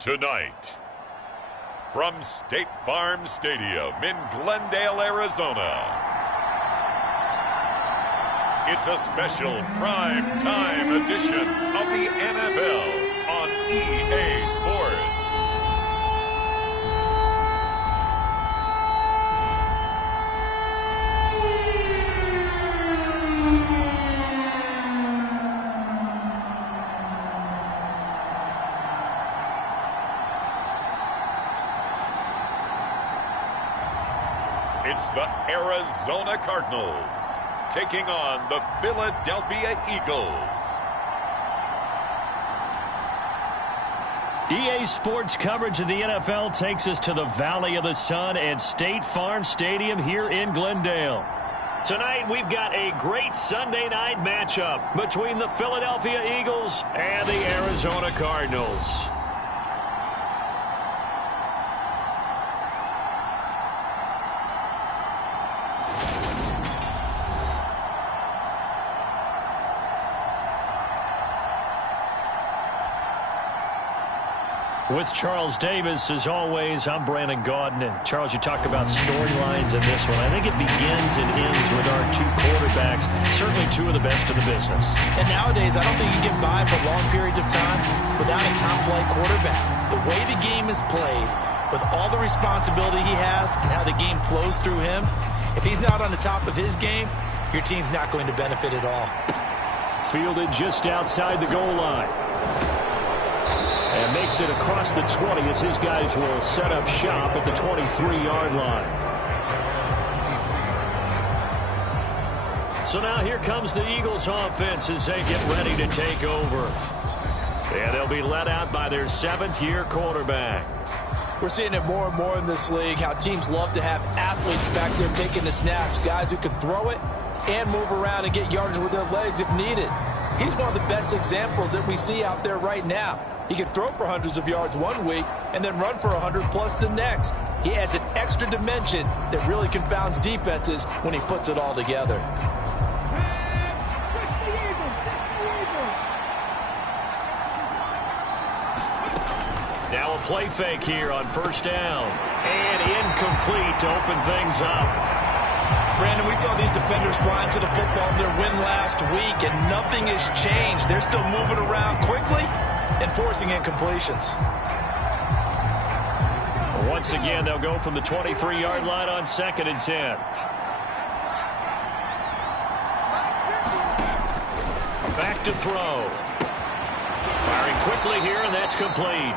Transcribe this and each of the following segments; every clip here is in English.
Tonight, from State Farm Stadium in Glendale, Arizona, it's a special prime time edition of the NFL on EA Sports. It's the Arizona Cardinals taking on the Philadelphia Eagles. EA Sports coverage of the NFL takes us to the Valley of the Sun at State Farm Stadium here in Glendale. Tonight we've got a great Sunday night matchup between the Philadelphia Eagles and the Arizona Cardinals. With Charles Davis, as always, I'm Brandon Gaudin. And Charles, you talk about storylines in this one. I think it begins and ends with our two quarterbacks, certainly two of the best in the business. And nowadays, I don't think you get by for long periods of time without a top-flight quarterback. The way the game is played, with all the responsibility he has and how the game flows through him, if he's not on the top of his game, your team's not going to benefit at all. Fielded just outside the goal line. And makes it across the 20 as his guys will set up shop at the 23-yard line. So now here comes the Eagles offense as they get ready to take over. And they'll be led out by their seventh-year quarterback. We're seeing it more and more in this league, how teams love to have athletes back there taking the snaps, guys who can throw it and move around and get yardage with their legs if needed. He's one of the best examples that we see out there right now. He can throw for hundreds of yards one week and then run for 100+ the next. He adds an extra dimension that really confounds defenses when he puts it all together. Now a play fake here on first down. And incomplete to open things up. Brandon, we saw these defenders flying to the football in their win last week, and nothing has changed. They're still moving around quickly and forcing incompletions. Once again, they'll go from the 23-yard line on 2nd and 10. Back to throw. Firing quickly here, and that's complete.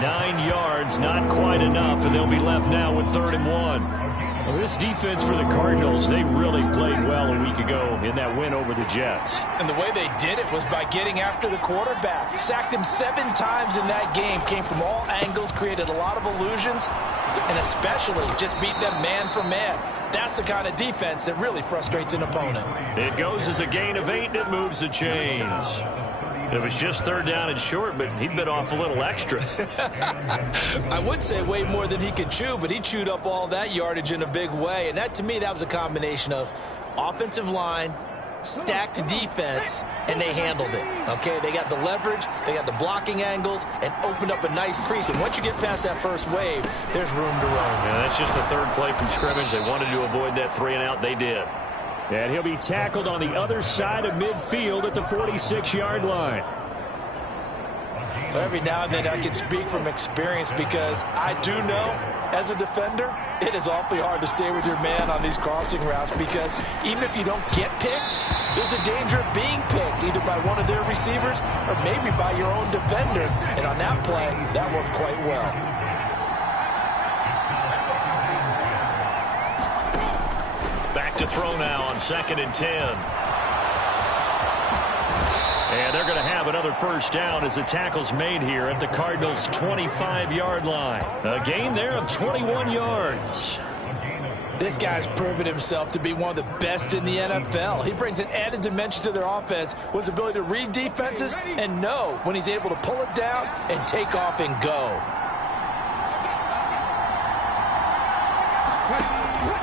9 yards, not quite enough, and they'll be left now with 3rd and 1. Well, this defense for the Cardinals, they really played well a week ago in that win over the Jets. And the way they did it was by getting after the quarterback. Sacked him 7 times in that game. Came from all angles, created a lot of illusions, and especially just beat them man for man. That's the kind of defense that really frustrates an opponent. It goes as a gain of 8, and it moves the chains. It was just 3rd down and short, but he'd been off a little extra. I would say way more than he could chew, but he chewed up all that yardage in a big way. And that, to me, that was a combination of offensive line, stacked defense, and they handled it. Okay, they got the leverage, they got the blocking angles, and opened up a nice crease. And once you get past that first wave, there's room to roam. Yeah, that's just the 3rd play from scrimmage. They wanted to avoid that 3-and-out. They did. And he'll be tackled on the other side of midfield at the 46-yard line. Every now and then I can speak from experience because I do know, as a defender, it is awfully hard to stay with your man on these crossing routes because even if you don't get picked, there's a danger of being picked either by one of their receivers or maybe by your own defender. And on that play, that worked quite well. Back to throw now on 2nd and 10. And they're going to have another first down as the tackle's made here at the Cardinals' 25-yard line. A gain there of 21 yards. This guy's proven himself to be one of the best in the NFL. He brings an added dimension to their offense with his ability to read defenses and know when he's able to pull it down and take off and go.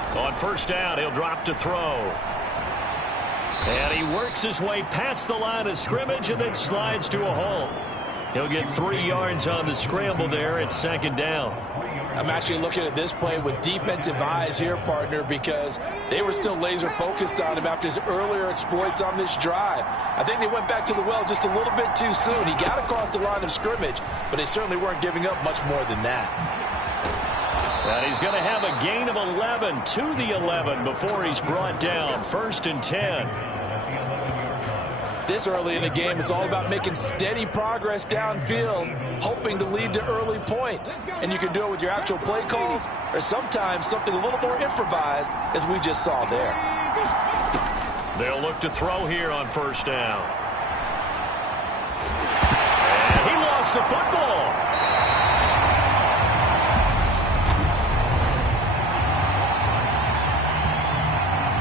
On first down, he'll drop to throw. And he works his way past the line of scrimmage and then slides to a hole. He'll get 3 yards on the scramble there at second down. I'm actually looking at this play with defensive eyes here, partner, because they were still laser focused on him after his earlier exploits on this drive. I think they went back to the well just a little bit too soon. He got across the line of scrimmage, but they certainly weren't giving up much more than that. And he's going to have a gain of 11 to the 11 before he's brought down. 1st and 10. This early in the game, it's all about making steady progress downfield, hoping to lead to early points. And you can do it with your actual play calls or sometimes something a little more improvised, as we just saw there. They'll look to throw here on 1st down. And he lost the football.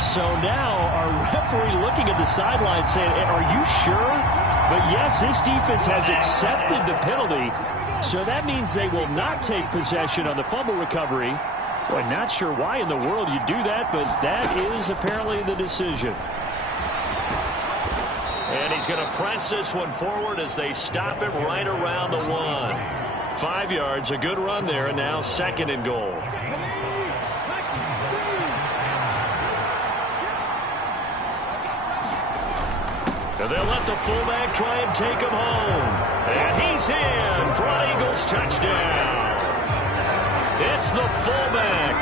So now our referee looking at the sideline saying, are you sure? But yes, this defense has accepted the penalty. So that means they will not take possession on the fumble recovery. Boy, not sure why in the world you do that, but that is apparently the decision. And he's going to press this one forward as they stop it right around the 1. 5 yards, a good run there, and now 2nd and goal. And they'll let the fullback try and take him home. And he's in for an Eagles touchdown. It's the fullback.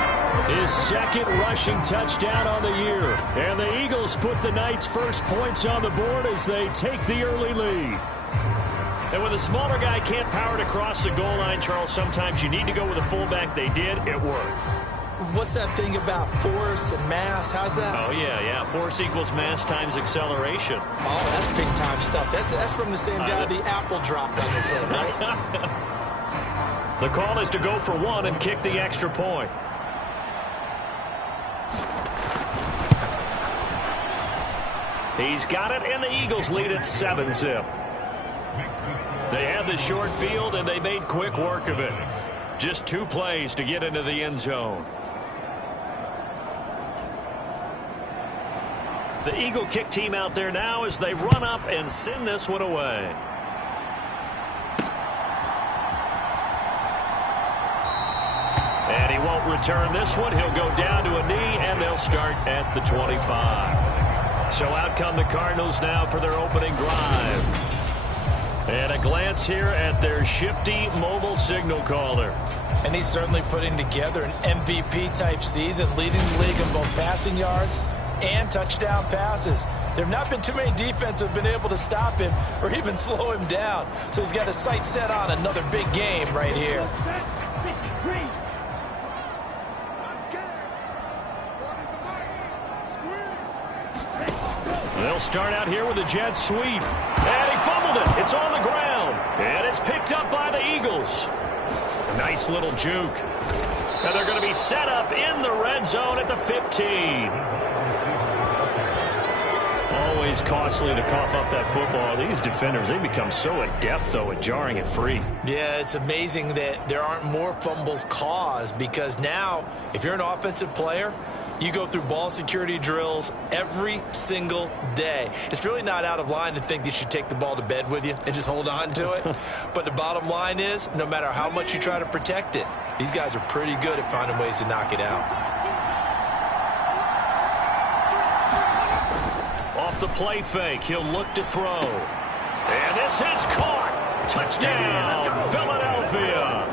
His 2nd rushing touchdown on the year. And the Eagles put the Knights' first points on the board as they take the early lead. And when the smaller guy can't power it across the goal line, Charles, sometimes you need to go with a fullback. They did. It worked. What's that thing about force and mass? How's that? Oh, yeah. Force equals mass times acceleration. Oh, that's big-time stuff. That's from the same guy the apple dropped on his head, right? The call is to go for 1 and kick the extra point. He's got it, and the Eagles lead at 7-zip. They had the short field, and they made quick work of it. Just 2 plays to get into the end zone. The Eagle kick team out there now as they run up and send this one away. And he won't return this one. He'll go down to a knee, and they'll start at the 25. So out come the Cardinals now for their opening drive. And a glance here at their shifty mobile signal caller. And he's certainly putting together an MVP-type season, leading the league in both passing yards and touchdown passes. There have not been too many defenses that have been able to stop him or even slow him down. So he's got his sights set on another big game right here. They'll start out here with a jet sweep. And he fumbled it. It's on the ground. And it's picked up by the Eagles. A nice little juke. And they're going to be set up in the red zone at the 15. Always costly to cough up that football. These defenders, they become so adept, though, at jarring it free. Yeah, it's amazing that there aren't more fumbles caused, because now, if you're an offensive player, you go through ball security drills every single day. It's really not out of line to think that you should take the ball to bed with you and just hold on to it. But the bottom line is, no matter how much you try to protect it, these guys are pretty good at finding ways to knock it out. Off the play fake, he'll look to throw. And this is caught. Touchdown, Philadelphia.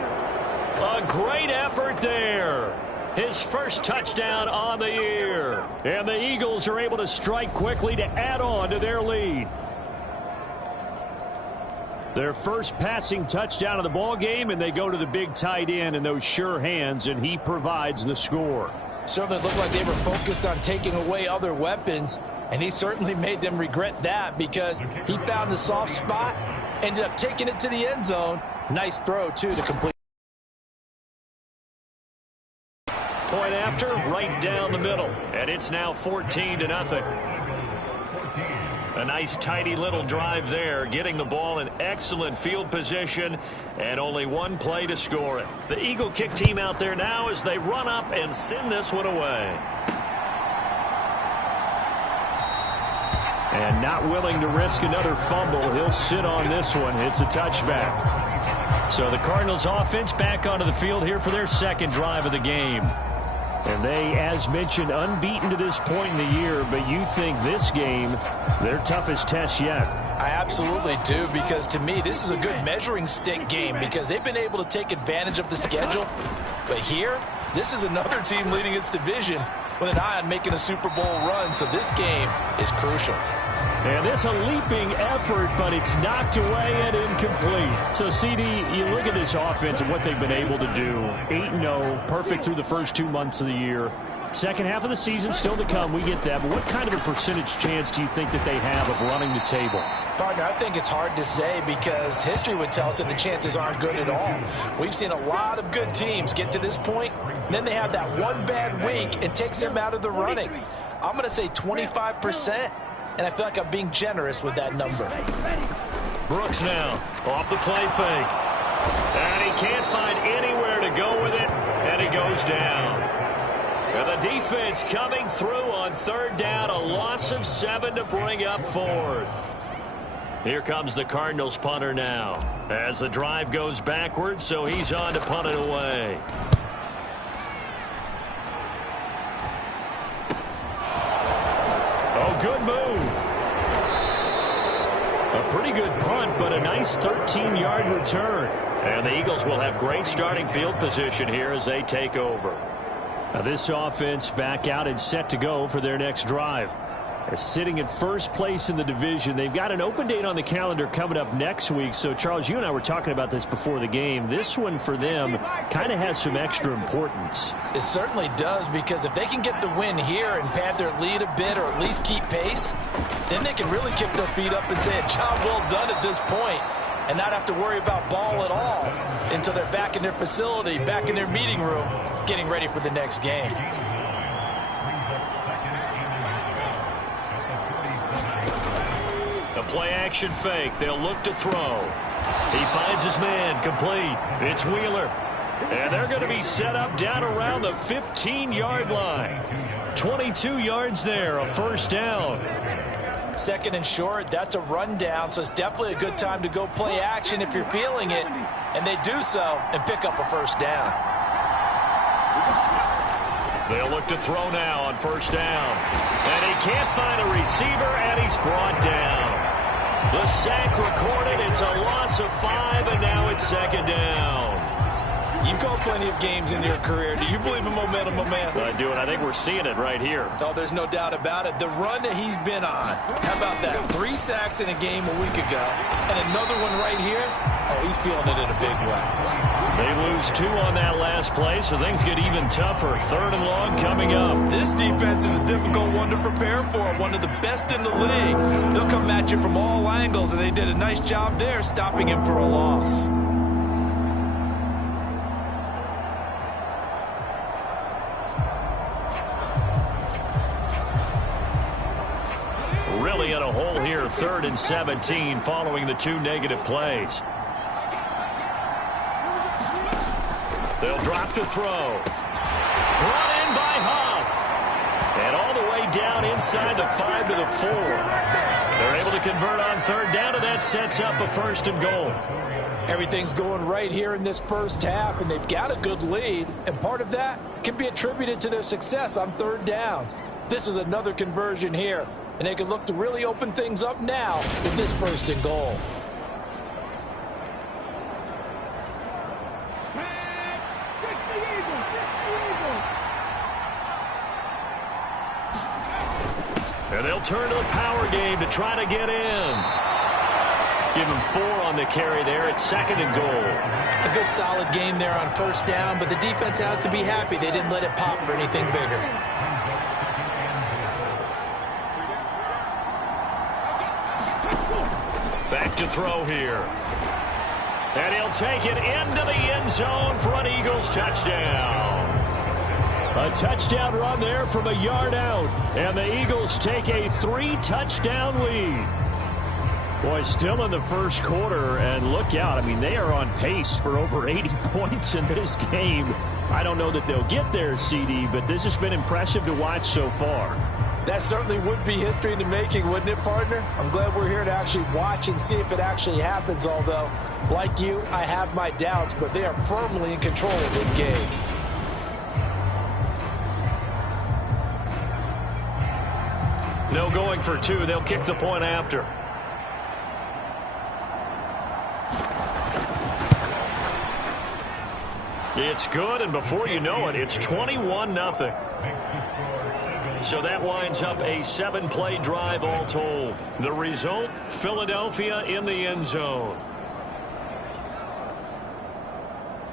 A great effort there. His first touchdown on the year. And the Eagles are able to strike quickly to add on to their lead. Their first passing touchdown of the ball game, and they go to the big tight end in those sure hands, and he provides the score. Certainly looked like they were focused on taking away other weapons, and he certainly made them regret that, because he found the soft spot, ended up taking it to the end zone. Nice throw, too, to complete. Point after, right down the middle. And it's now 14-0. A nice, tidy little drive there, getting the ball in excellent field position, and only 1 play to score it. The Eagle kick team out there now as they run up and send this one away. And not willing to risk another fumble. He'll sit on this one. It's a touchback. So the Cardinals offense back onto the field here for their second drive of the game. And they, as mentioned, unbeaten to this point in the year. But you think this game, their toughest test yet? I absolutely do, because to me, this is a good measuring stick game because they've been able to take advantage of the schedule. But here, this is another team leading its division with an eye on making a Super Bowl run. So this game is crucial. And it's a leaping effort, but it's knocked away and incomplete. So, CD, you look at this offense and what they've been able to do. 8-0, perfect through the first 2 months of the year. Second half of the season still to come. We get that. But what kind of a percentage chance do you think that they have of running the table? Partner, I think it's hard to say because history would tell us that the chances aren't good at all. We've seen a lot of good teams get to this point, and then they have that one bad week and takes them out of the running. I'm going to say 25%. And I feel like I'm being generous with that number. Brooks now off the play fake. And he can't find anywhere to go with it. And he goes down. And the defense coming through on third down. A loss of 7 to bring up fourth. Here comes the Cardinals punter now. As the drive goes backwards, so he's on to punt it away. Oh, good move. A pretty good punt, but a nice 13-yard return. And the Eagles will have great starting field position here as they take over. Now this offense back out and set to go for their next drive. They're sitting in first place in the division. They've got an open date on the calendar coming up next week. So, Charles, you and I were talking about this before the game. This one for them kind of has some extra importance. It certainly does, because if they can get the win here and pad their lead a bit or at least keep pace, then they can really kick their feet up and say a job well done at this point and not have to worry about ball at all until they're back in their facility, back in their meeting room, getting ready for the next game. The play-action fake. They'll look to throw. He finds his man. Complete. It's Wheeler. And they're going to be set up down around the 15-yard line. 22 yards there, a first down. Second and short, that's a rundown, so it's definitely a good time to go play action if you're feeling it. And they do so and pick up a first down. They'll look to throw now on first down. And he can't find a receiver, and he's brought down. The sack recorded. It's a loss of 5, and now it's second down. You've called plenty of games in your career. Do you believe in momentum, my man? I do, and I think we're seeing it right here. Oh, there's no doubt about it. The run that he's been on. How about that? 3 sacks in a game a week ago, and another one right here. Oh, he's feeling it in a big way. They lose 2 on that last play, so things get even tougher. Third and long coming up. This defense is a difficult one to prepare for. One of the best in the league. They'll come at you from all angles, and they did a nice job there stopping him for a loss. Really in a hole here, 3rd and 17 following the 2 negative plays. They'll drop to throw. Brought in by Huff. And all the way down inside the 5 to the 4. They're able to convert on third down, and that sets up a 1st and goal. Everything's going right here in this first half, and they've got a good lead. And part of that can be attributed to their success on third downs. This is another conversion here, and they can look to really open things up now with this 1st and goal. And they'll turn to the power game to try to get in. Give him 4 on the carry there at 2nd and goal. A good solid game there on 1st down, but the defense has to be happy they didn't let it pop for anything bigger. Back to throw here. And he'll take it into the end zone for an Eagles touchdown. A touchdown run there from a yard out. And the Eagles take a 3-touchdown lead. Boy, still in the first quarter, and look out. I mean, they are on pace for over 80 points in this game. I don't know that they'll get there, CD, but this has been impressive to watch so far. That certainly would be history in the making, wouldn't it, partner? I'm glad we're here to actually watch and see if it actually happens, although, like you, I have my doubts, but they are firmly in control of this game. No going for two. They'll kick the point after. It's good, and before you know it, it's 21-0. So that winds up a 7-play drive all told. The result, Philadelphia in the end zone.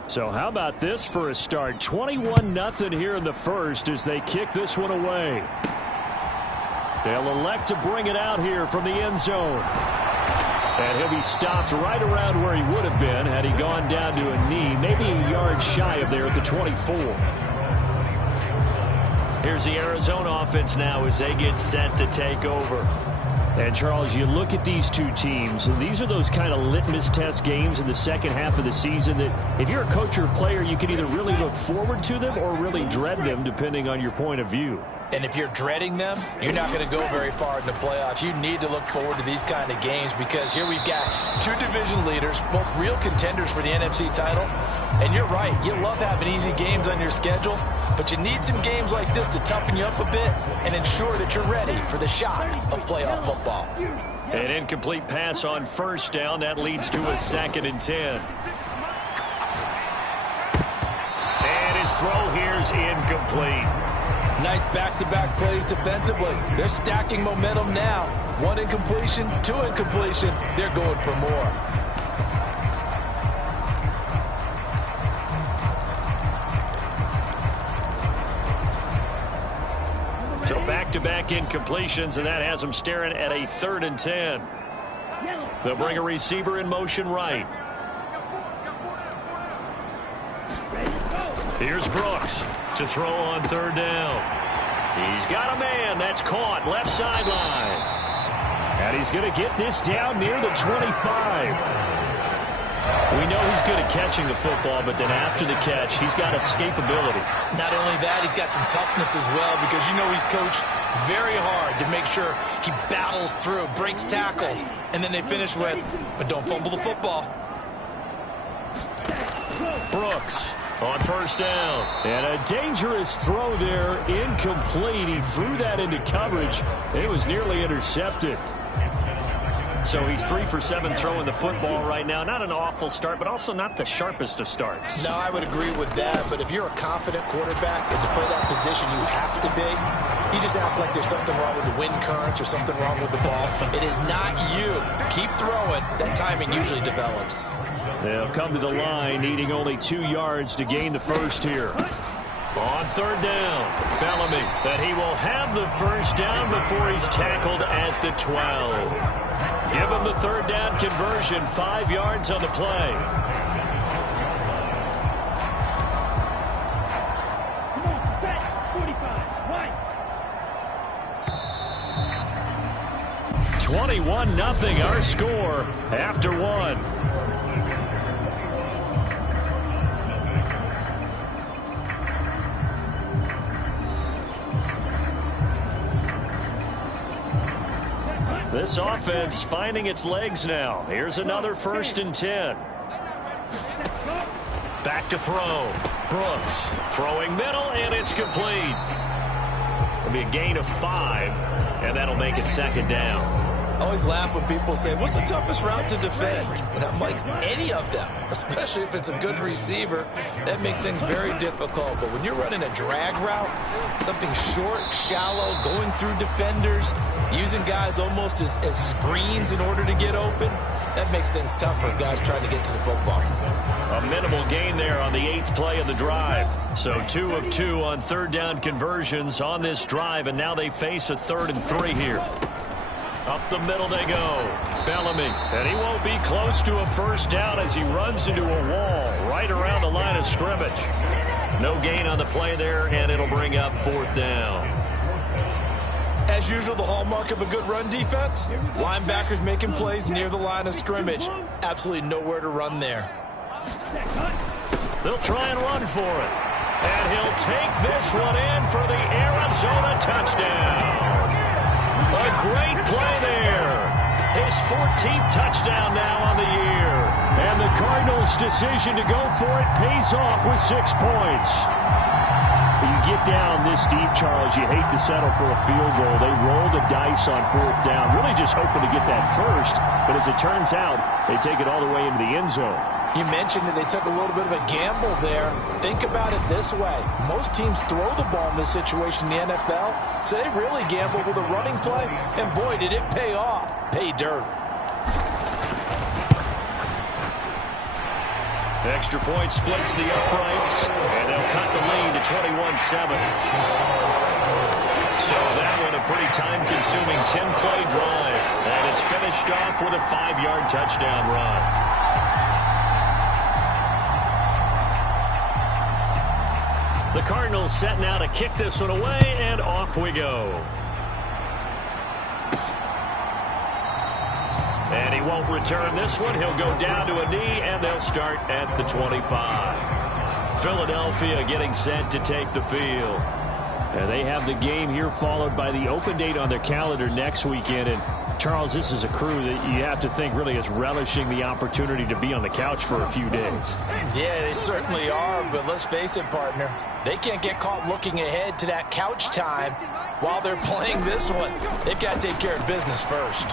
So how about this for a start? 21-0 here in the first as they kick this one away. They'll elect to bring it out here from the end zone. And he'll be stopped right around where he would have been had he gone down to a knee, maybe a yard shy of there at the 24. Here's the Arizona offense now as they get set to take over. And, Charles, you look at these two teams, and these are those kind of litmus test games in the second half of the season that if you're a coach or a player, you can either really look forward to them or really dread them, depending on your point of view. And if you're dreading them, you're not going to go very far in the playoffs. You need to look forward to these kind of games because here we've got two division leaders, both real contenders for the NFC title. And you're right, you love having easy games on your schedule, but you need some games like this to toughen you up a bit and ensure that you're ready for the shock of playoff football. An incomplete pass on first down. That leads to a 2nd and 10. And his throw here's incomplete. Nice back-to-back plays defensively. They're stacking momentum now. 1 incompletion, 2 incompletion. They're going for more. So back-to-back incompletions, and that has them staring at a 3rd and 10. They'll bring a receiver in motion right. Here's Brooks to throw on 3rd down. He's got a man. That's caught left sideline. And he's going to get this down near the 25. We know he's good at catching the football, but then after the catch, he's got escapability. Not only that, he's got some toughness as well because you know he's coached very hard to make sure he battles through, breaks tackles, and then they finish with, but don't fumble the football. Brooks on 1st down. And a dangerous throw there, incomplete. He threw that into coverage. It was nearly intercepted. So he's 3 for 7 throwing the football right now. Not an awful start, but also not the sharpest of starts. No, I would agree with that. But if you're a confident quarterback and to play that position, you have to be. You just act like there's something wrong with the wind currents or something wrong with the ball. It is not you. Keep throwing. That timing usually develops. They'll come to the line, needing only 2 yards to gain the first here. On 3rd down, Bellamy, that he will have the first down before he's tackled at the 12. Give him the 3rd down conversion, 5 yards on the play. Come on, set, 45, right. 21-0 our score after 1. This offense finding its legs now. Here's another 1st and 10. Back to throw. Brooks throwing middle, and it's complete. It'll be a gain of 5, and that'll make it 2nd down. I always laugh when people say, what's the toughest route to defend? And I'm like, any of them, especially if it's a good receiver. That makes things very difficult. But when you're running a drag route, something short, shallow, going through defenders, using guys almost as screens in order to get open, that makes things tough for guys trying to get to the football. A minimal gain there on the 8th play of the drive. So 2 of 2 on 3rd down conversions on this drive, and now they face a 3rd and 3 here. Up the middle they go. Bellamy, and he won't be close to a first down as he runs into a wall right around the line of scrimmage. No gain on the play there, and it'll bring up 4th down. As usual, the hallmark of a good run defense, linebackers making plays near the line of scrimmage. Absolutely nowhere to run there. They'll try and run for it. And he'll take this one in for the Arizona touchdown. A great play there. His 14th touchdown now on the year. And the Cardinals' decision to go for it pays off with 6 points. You get down this deep, Charles, you hate to settle for a field goal. They roll the dice on 4th down, really just hoping to get that first. But as it turns out, they take it all the way into the end zone. You mentioned that they took a little bit of a gamble there. Think about it this way. Most teams throw the ball in this situation in the NFL, so they really gamble with a running play. And boy, did it pay off. Pay dirt. Extra point splits the uprights, and they'll cut the lead to 21-7. So that one a pretty time-consuming 10-play drive, and it's finished off with a 5-yard touchdown run. The Cardinals set now to kick this one away, and off we go. And he won't return this one. He'll go down to a knee, and they'll start at the 25. Philadelphia getting set to take the field. And they have the game here followed by the open date on their calendar next weekend. And, Charles, this is a crew that you have to think really is relishing the opportunity to be on the couch for a few days. Yeah, they certainly are, but let's face it, partner. They can't get caught looking ahead to that couch time while they're playing this one. They've got to take care of business first.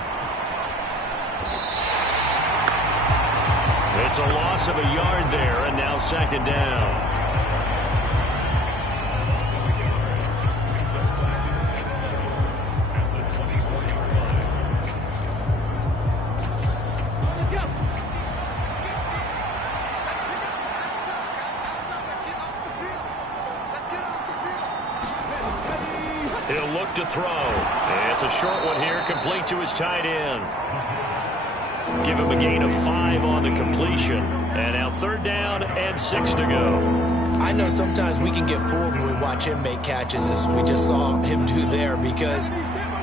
It's a loss of a yard there, and now 2nd down. He'll look to throw. It's a short one here, complete to his tight end. Give him a gain of 5 on the completion. And now 3rd down and 6 to go. I know sometimes we can get fooled when we watch him make catches, as we just saw him do there, because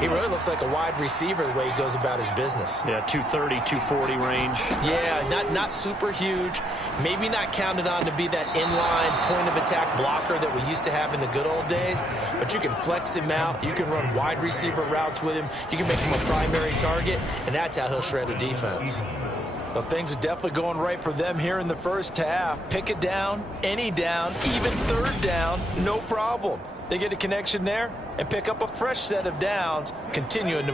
he really looks like a wide receiver the way he goes about his business. Yeah, 230, 240 range. Yeah, not super huge. Maybe not counted on to be that inline point-of-attack blocker that we used to have in the good old days, but you can flex him out. You can run wide receiver routes with him. You can make him a primary target, and that's how he'll shred a defense. Well, things are definitely going right for them here in the first half. Pick it down, any down, even 3rd down, no problem. They get a connection there and pick up a fresh set of downs, continuing to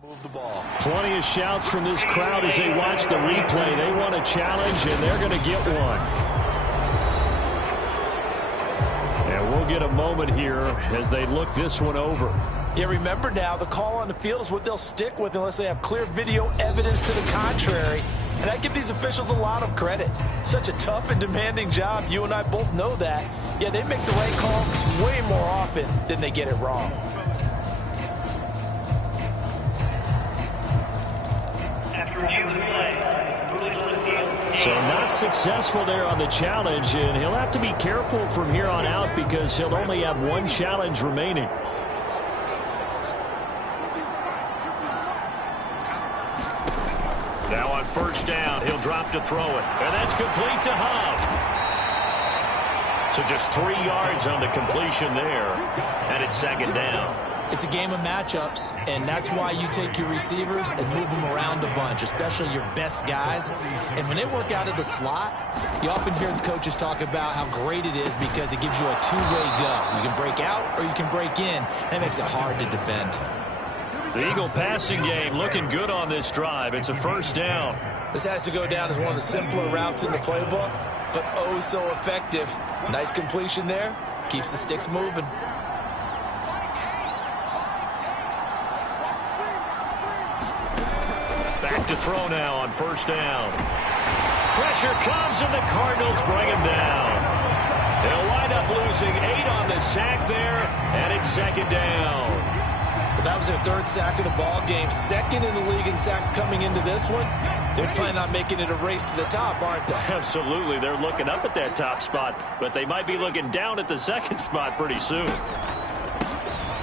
move the ball. Plenty of shouts from this crowd as they watch the replay. They want a challenge, and they're going to get one. And we'll get a moment here as they look this one over. Yeah, remember now, the call on the field is what they'll stick with unless they have clear video evidence to the contrary. And I give these officials a lot of credit. Such a tough and demanding job. You and I both know that. Yeah, they make the right call way more often than they get it wrong. So not successful there on the challenge, and he'll have to be careful from here on out because he'll only have 1 challenge remaining. Now on 1st down, he'll drop to throw it. And that's complete to Huff. So just 3 yards on the completion there. And it's 2nd down. It's a game of matchups, and that's why you take your receivers and move them around a bunch, especially your best guys. And when they work out of the slot, you often hear the coaches talk about how great it is because it gives you a two-way go. You can break out or you can break in. That makes it hard to defend. The Eagle passing game looking good on this drive. It's a 1st down. This has to go down as one of the simpler routes in the playbook, but oh so effective. Nice completion there. Keeps the sticks moving. Back to throw now on 1st down. Pressure comes and the Cardinals bring him down. They'll wind up losing 8 on the sack there, and it's 2nd down. That was their 3rd sack of the ball game. 2nd in the league in sacks coming into this one. They're planning on making it a race to the top, aren't they? Absolutely. They're looking up at that top spot, but they might be looking down at the 2nd spot pretty soon.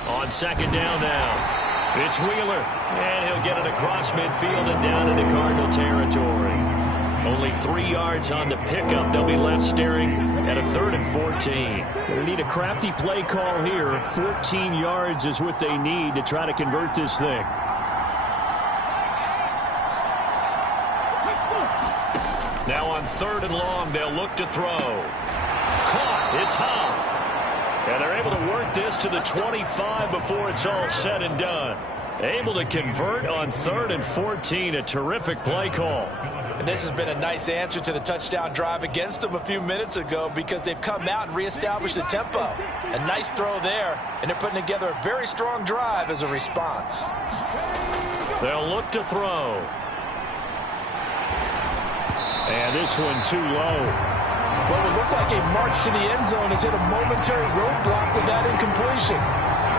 On 2nd down now, it's Wheeler, and he'll get it across midfield and down into Cardinal territory. Only 3 yards on the pickup. They'll be left staring at a 3rd and 14. They need a crafty play call here. 14 yards is what they need to try to convert this thing. Now on 3rd and long, they'll look to throw. Caught. It's Huff. And they're able to work this to the 25 before it's all said and done. Able to convert on 3rd and 14. A terrific play call. And this has been a nice answer to the touchdown drive against them a few minutes ago because they've come out and reestablished the tempo. A nice throw there, and they're putting together a very strong drive as a response. They'll look to throw. And this one too low. What would look like a march to the end zone has hit a momentary roadblock with that incompletion.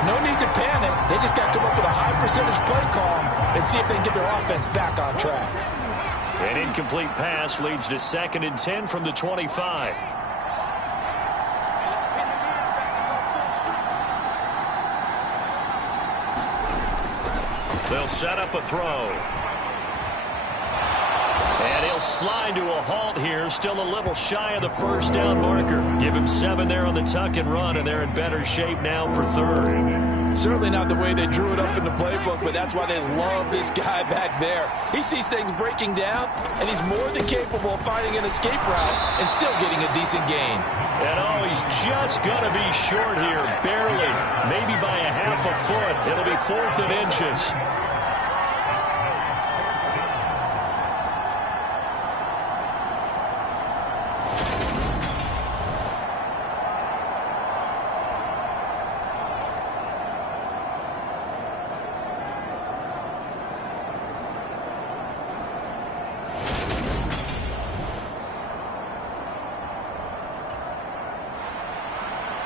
No need to panic. They just got to come up with a high percentage play call and see if they can get their offense back on track. An incomplete pass leads to 2nd and 10 from the 25. They'll set up a throw. And he'll slide to a halt here. Still a little shy of the 1st down marker. Give him 7 there on the tuck and run, and they're in better shape now for 3rd. Certainly not the way they drew it up in the playbook, but that's why they love this guy back there. He sees things breaking down, and he's more than capable of finding an escape route and still getting a decent gain. And oh, he's just going to be short here, barely, maybe by a half a foot. It'll be 4th and inches.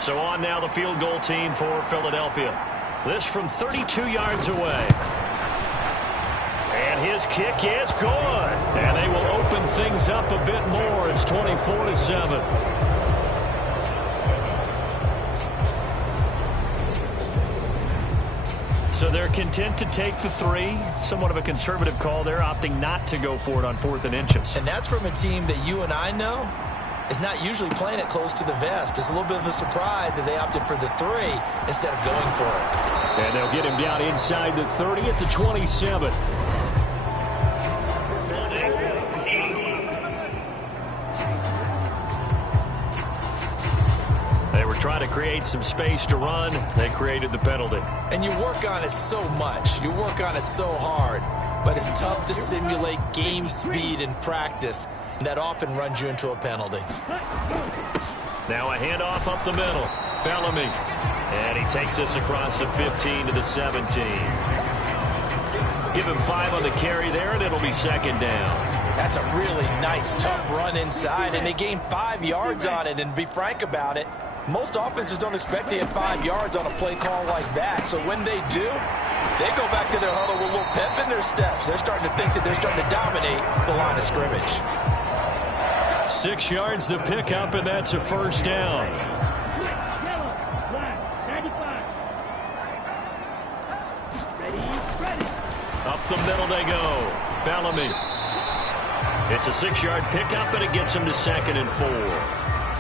So on now the field goal team for Philadelphia. This from 32 yards away. And his kick is good. And they will open things up a bit more. It's 24-7. So they're content to take the 3. Somewhat of a conservative call there, opting not to go for it on 4th and inches. And that's from a team that you and I know is not usually playing it close to the vest. It's a little bit of a surprise that they opted for the 3 instead of going for it. And they'll get him down inside the 30 at the 27. They were trying to create some space to run. They created the penalty. And you work on it so much. You work on it so hard. But it's tough to simulate game speed in practice. That often runs you into a penalty. Now a handoff up the middle. Bellamy. And he takes us across the 15 to the 17. Give him 5 on the carry there, and it'll be 2nd down. That's a really nice, tough run inside, and they gained 5 yards on it. And to be frank about it, most offenses don't expect to get 5 yards on a play call like that. So when they do, they go back to their huddle with a little pep in their steps. They're starting to think that they're starting to dominate the line of scrimmage. 6 yards the pickup, and that's a 1st down. Up the middle they go. Bellamy. It's a 6-yard pickup, and it gets him to 2nd and 4.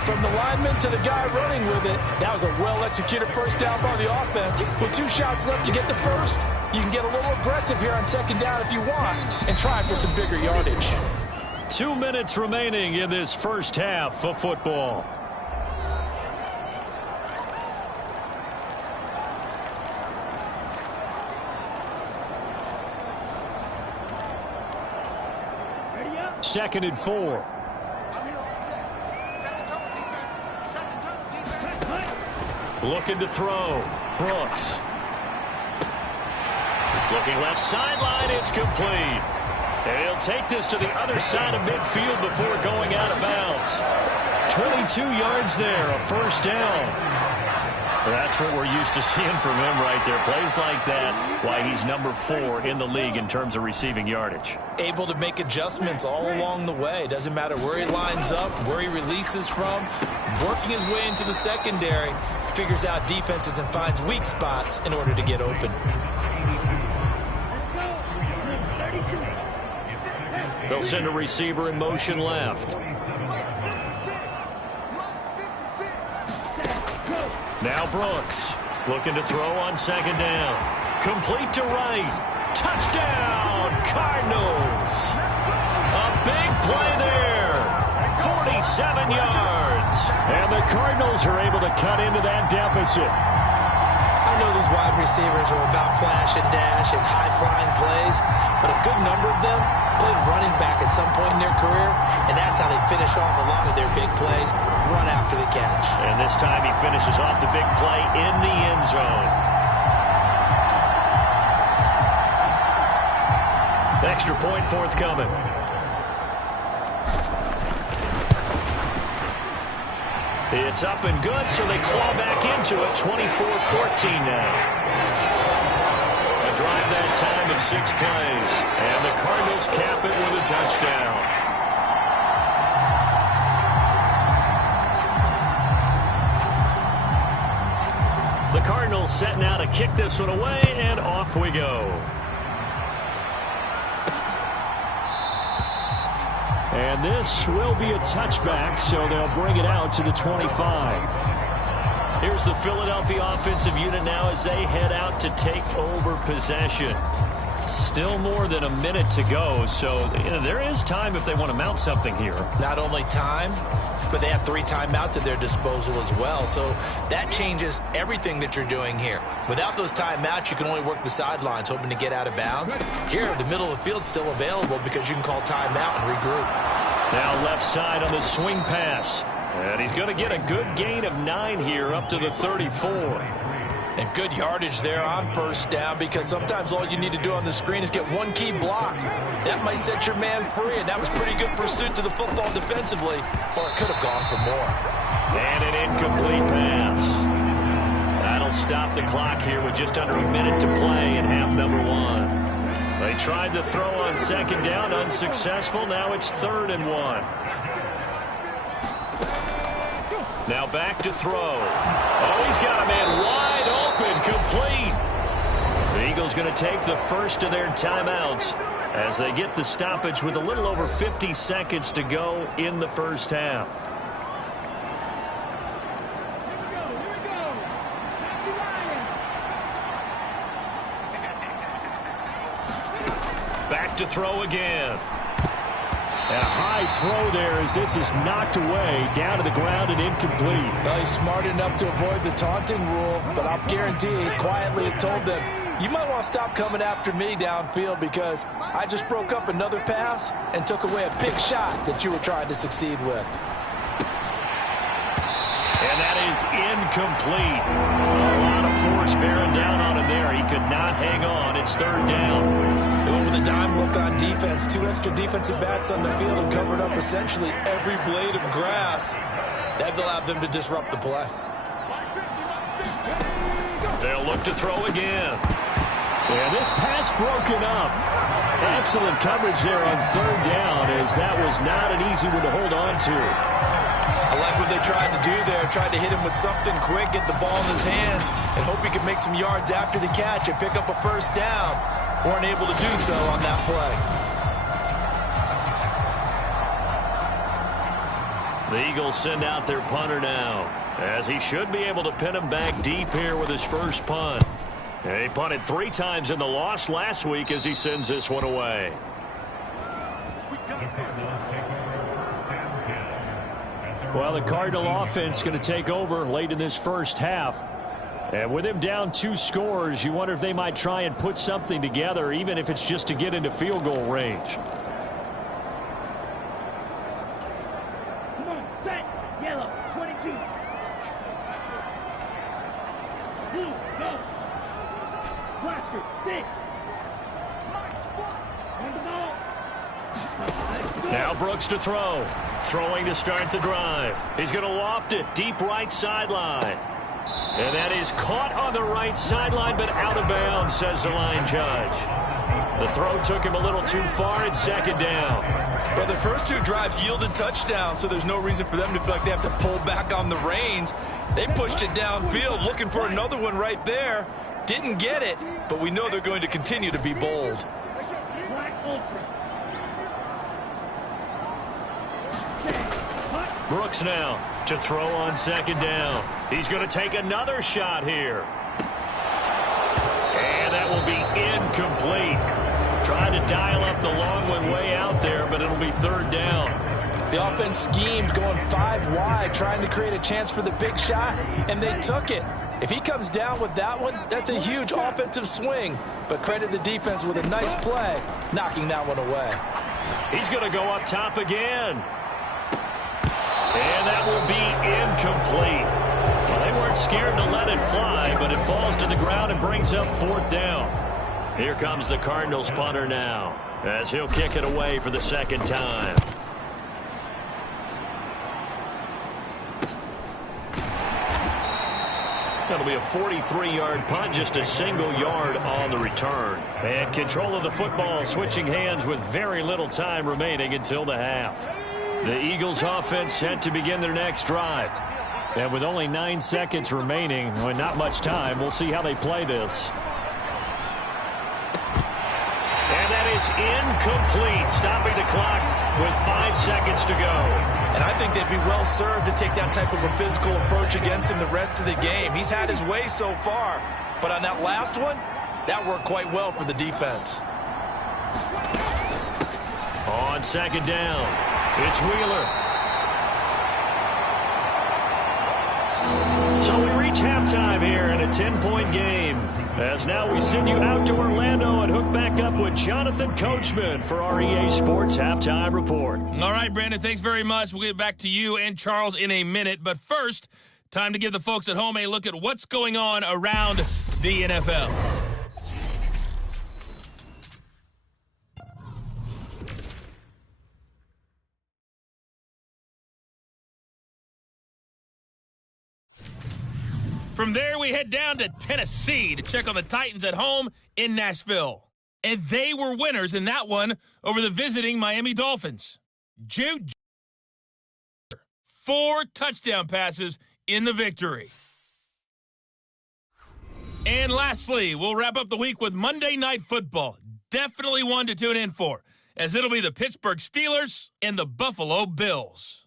From the lineman to the guy running with it, that was a well-executed 1st down by the offense. With 2 shots left to get the 1st, you can get a little aggressive here on 2nd down if you want and try for some bigger yardage. 2 minutes remaining in this 1st half of football. Second and 4. Looking to throw. Brooks. Looking left sideline. It's complete. And he'll take this to the other side of midfield before going out of bounds. 22 yards there, a 1st down. That's what we're used to seeing from him right there. Plays like that, why he's number 4 in the league in terms of receiving yardage. Able to make adjustments all along the way. Doesn't matter where he lines up, where he releases from. Working his way into the secondary. Figures out defenses and finds weak spots in order to get open. They'll send a receiver in motion left. Now Brooks looking to throw on second down. Complete to right. Touchdown, Cardinals. A big play there. 47 yards. And the Cardinals are able to cut into that deficit. I know these wide receivers are about flash and dash and high-flying plays, but a good number of them played running back at some point in their career, and that's how they finish off a lot of their big plays, run after the catch. And this time he finishes off the big play in the end zone. Extra point forthcoming. It's up and good, so they claw back into it, 24-14 now. A drive that time of 6 plays, and the Cardinals cap it with a touchdown. The Cardinals setting out to kick this one away, and off we go. And this will be a touchback, so they'll bring it out to the 25. Here's the Philadelphia offensive unit now as they head out to take over possession. Still more than a minute to go, so there is time if they want to mount something here. Not only time, but they have 3 timeouts at their disposal as well, so that changes everything that you're doing here. Without those timeouts, you can only work the sidelines, hoping to get out of bounds. Here, the middle of the field's still available because you can call timeout and regroup. Now left side on the swing pass, and he's going to get a good gain of 9 here up to the 34. And good yardage there on first down, because sometimes all you need to do on the screen is get one key block. That might set your man free, and that was pretty good pursuit to the football defensively, or it could have gone for more. And an incomplete pass. That'll stop the clock here with just under a minute to play in half number 1. They tried to throw on second down, unsuccessful. Now it's 3rd and 1. Now back to throw. Oh, he's got a man wide open, complete. The Eagles going to take the first of their timeouts as they get the stoppage with a little over 50 seconds to go in the first half. Back to throw again. And a high throw there as this is knocked away, down to the ground and incomplete. Well, he's smart enough to avoid the taunting rule, but I'll guarantee he quietly has told them, you might want to stop coming after me downfield because I just broke up another pass and took away a big shot that you were trying to succeed with. And that is incomplete. A lot of force bearing down on him there. He could not hang on. It's 3rd down. Over the dime look on defense. 2 extra defensive backs on the field and covered up essentially every blade of grass. That allowed them to disrupt the play. They'll look to throw again. And this pass broken up. Excellent coverage there on 3rd down, as that was not an easy one to hold on to. I like what they tried to do there. Tried to hit him with something quick, get the ball in his hands, and hope he could make some yards after the catch and pick up a first down. Weren't able to do so on that play. The Eagles send out their punter now, as he should be able to pin him back deep here with his first punt. He punted 3 times in the loss last week as he sends this one away. Well, the Cardinal offense going to take over late in this first half. And with him down 2 scores, you wonder if they might try and put something together, even if it's just to get into field goal range. Come on, set, yellow, 22. Blue, go. Blaster, 6. On the ball. Now Brooks to throw. Throwing to start the drive. He's going to loft it deep right sideline. And that is caught on the right sideline, but out of bounds, says the line judge. The throw took him a little too far. It's 2nd down. Well, the first 2 drives yielded touchdowns, so there's no reason for them to feel like they have to pull back on the reins. They pushed it downfield, looking for another one right there. Didn't get it, but we know they're going to continue to be bold. Black Ultra. Brooks now to throw on second down. He's going to take another shot here. And that will be incomplete. Trying to dial up the long one way out there, but it'll be third down. The offense schemed going 5 wide, trying to create a chance for the big shot, and they took it. If he comes down with that one, that's a huge offensive swing. But credit the defense with a nice play, knocking that one away. He's going to go up top again. And that will be incomplete. Well, they weren't scared to let it fly, but it falls to the ground and brings up fourth down. Here comes the Cardinals punter now, as he'll kick it away for the second time. That'll be a 43-yard punt, just a single yard on the return. And control of the football switching hands with very little time remaining until the half. The Eagles offense set to begin their next drive. And with only 9 seconds remaining, with not much time, we'll see how they play this. And that is incomplete, stopping the clock with 5 seconds to go. And I think they'd be well served to take that type of a physical approach against him the rest of the game. He's had his way so far, but on that last one, that worked quite well for the defense. On second down, it's Wheeler. So we reach halftime here in a 10-point game. As now we send you out to Orlando and hook back up with Jonathan Coachman for our EA Sports Halftime Report. All right, Brandon, thanks very much. We'll get back to you and Charles in a minute. But first, time to give the folks at home a look at what's going on around the NFL. From there, we head down to Tennessee to check on the Titans at home in Nashville. And they were winners in that one over the visiting Miami Dolphins. 4 touchdown passes in the victory. And lastly, we'll wrap up the week with Monday Night Football. Definitely one to tune in for, as it'll be the Pittsburgh Steelers and the Buffalo Bills.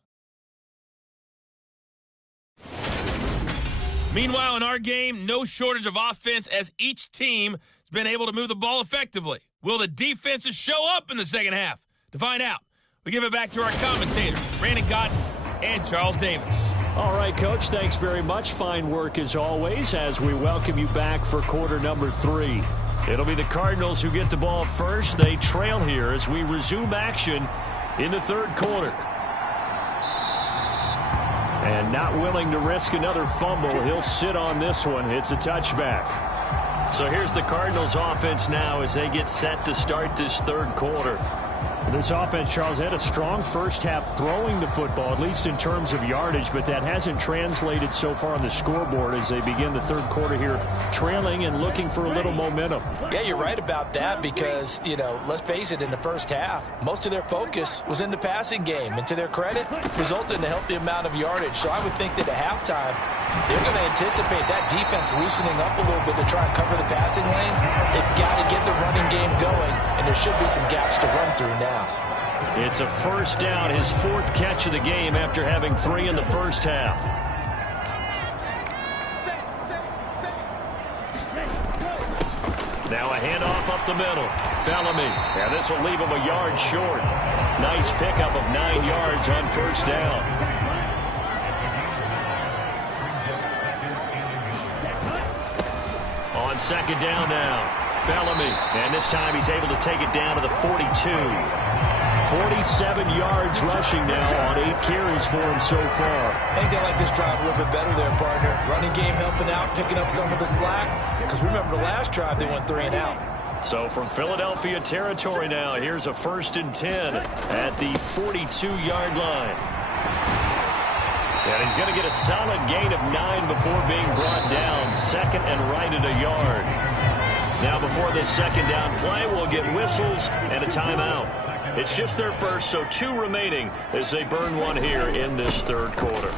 Meanwhile, in our game, no shortage of offense as each team has been able to move the ball effectively. Will the defenses show up in the second half? To find out, we give it back to our commentators, Brandon Cotton and Charles Davis. All right, Coach, thanks very much. Fine work as always as we welcome you back for quarter number 3. It'll be the Cardinals who get the ball first. They trail here as we resume action in the third quarter. And not willing to risk another fumble, he'll sit on this one. It's a touchback. So here's the Cardinals offense now as they get set to start this third quarter. This offense, Charles, had a strong first half throwing the football, at least in terms of yardage, but that hasn't translated so far on the scoreboard as they begin the third quarter here, trailing and looking for a little momentum. Yeah, you're right about that because, let's face it, in the first half, most of their focus was in the passing game. And to their credit, resulted in a healthy amount of yardage. So I would think that at halftime, they're going to anticipate that defense loosening up a little bit to try and cover the passing lanes. They've got to get the running game going, and there should be some gaps to run through now. It's a first down, his 4th catch of the game after having 3 in the first half. Now a handoff up the middle. Bellamy. And this will leave him a yard short. Nice pickup of 9 yards on first down. On second down now. Bellamy. And this time he's able to take it down to the 42. 47 yards rushing now on 8 carries for him so far. I think they like this drive a little bit better there, partner. Running game helping out, picking up some of the slack. Because remember the last drive, they went 3 and out. So from Philadelphia territory now, here's a 1st and 10 at the 42-yard line. And he's going to get a solid gain of 9 before being brought down. 2nd and right at a yard. Now before this second down play, we'll get whistles and a timeout. It's just their first, so 2 remaining as they burn 1 here in this third quarter.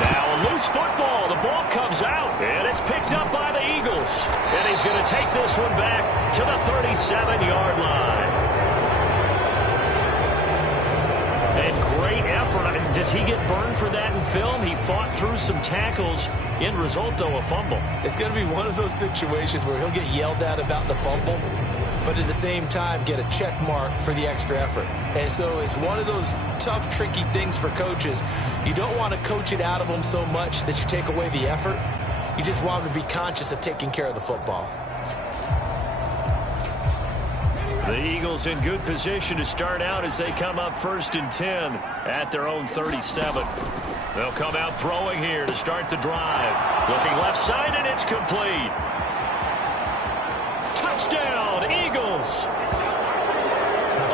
Now a loose football. The ball comes out, and it's picked up by the Eagles. And he's going to take this one back to the 37-yard line. And great effort. Does he get burned for that in film? He fought through some tackles. End result, though, a fumble. It's going to be one of those situations where he'll get yelled at about the fumble, but at the same time get a check mark for the extra effort. And so it's one of those tough, tricky things for coaches. You don't want to coach it out of them so much that you take away the effort. You just want them to be conscious of taking care of the football. The Eagles in good position to start out as they come up 1st and 10 at their own 37. They'll come out throwing here to start the drive. Looking left side, and it's complete. Touchdown, Eagles.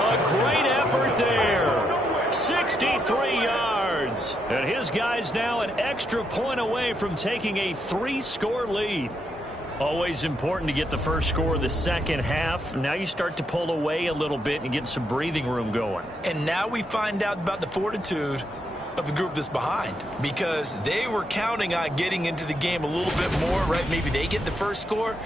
A great effort there. 63 yards. And his guys now an extra point away from taking a 3-score lead. Always important to get the first score of the second half. Now you start to pull away a little bit and get some breathing room going. And now we find out about the fortitude of the group that's behind, because they were counting on getting into the game a little bit more, right? Maybe they get the first score.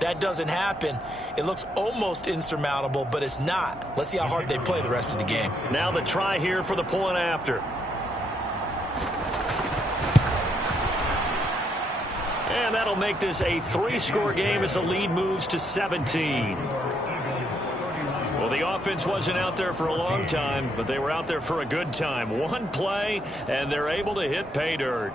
That doesn't happen. It looks almost insurmountable, but it's not. Let's see how hard they play the rest of the game. Now the try here for the point after. And that'll make this a 3-score game as the lead moves to 17. Well, the offense wasn't out there for a long time, but they were out there for a good time. One play, and they're able to hit pay dirt.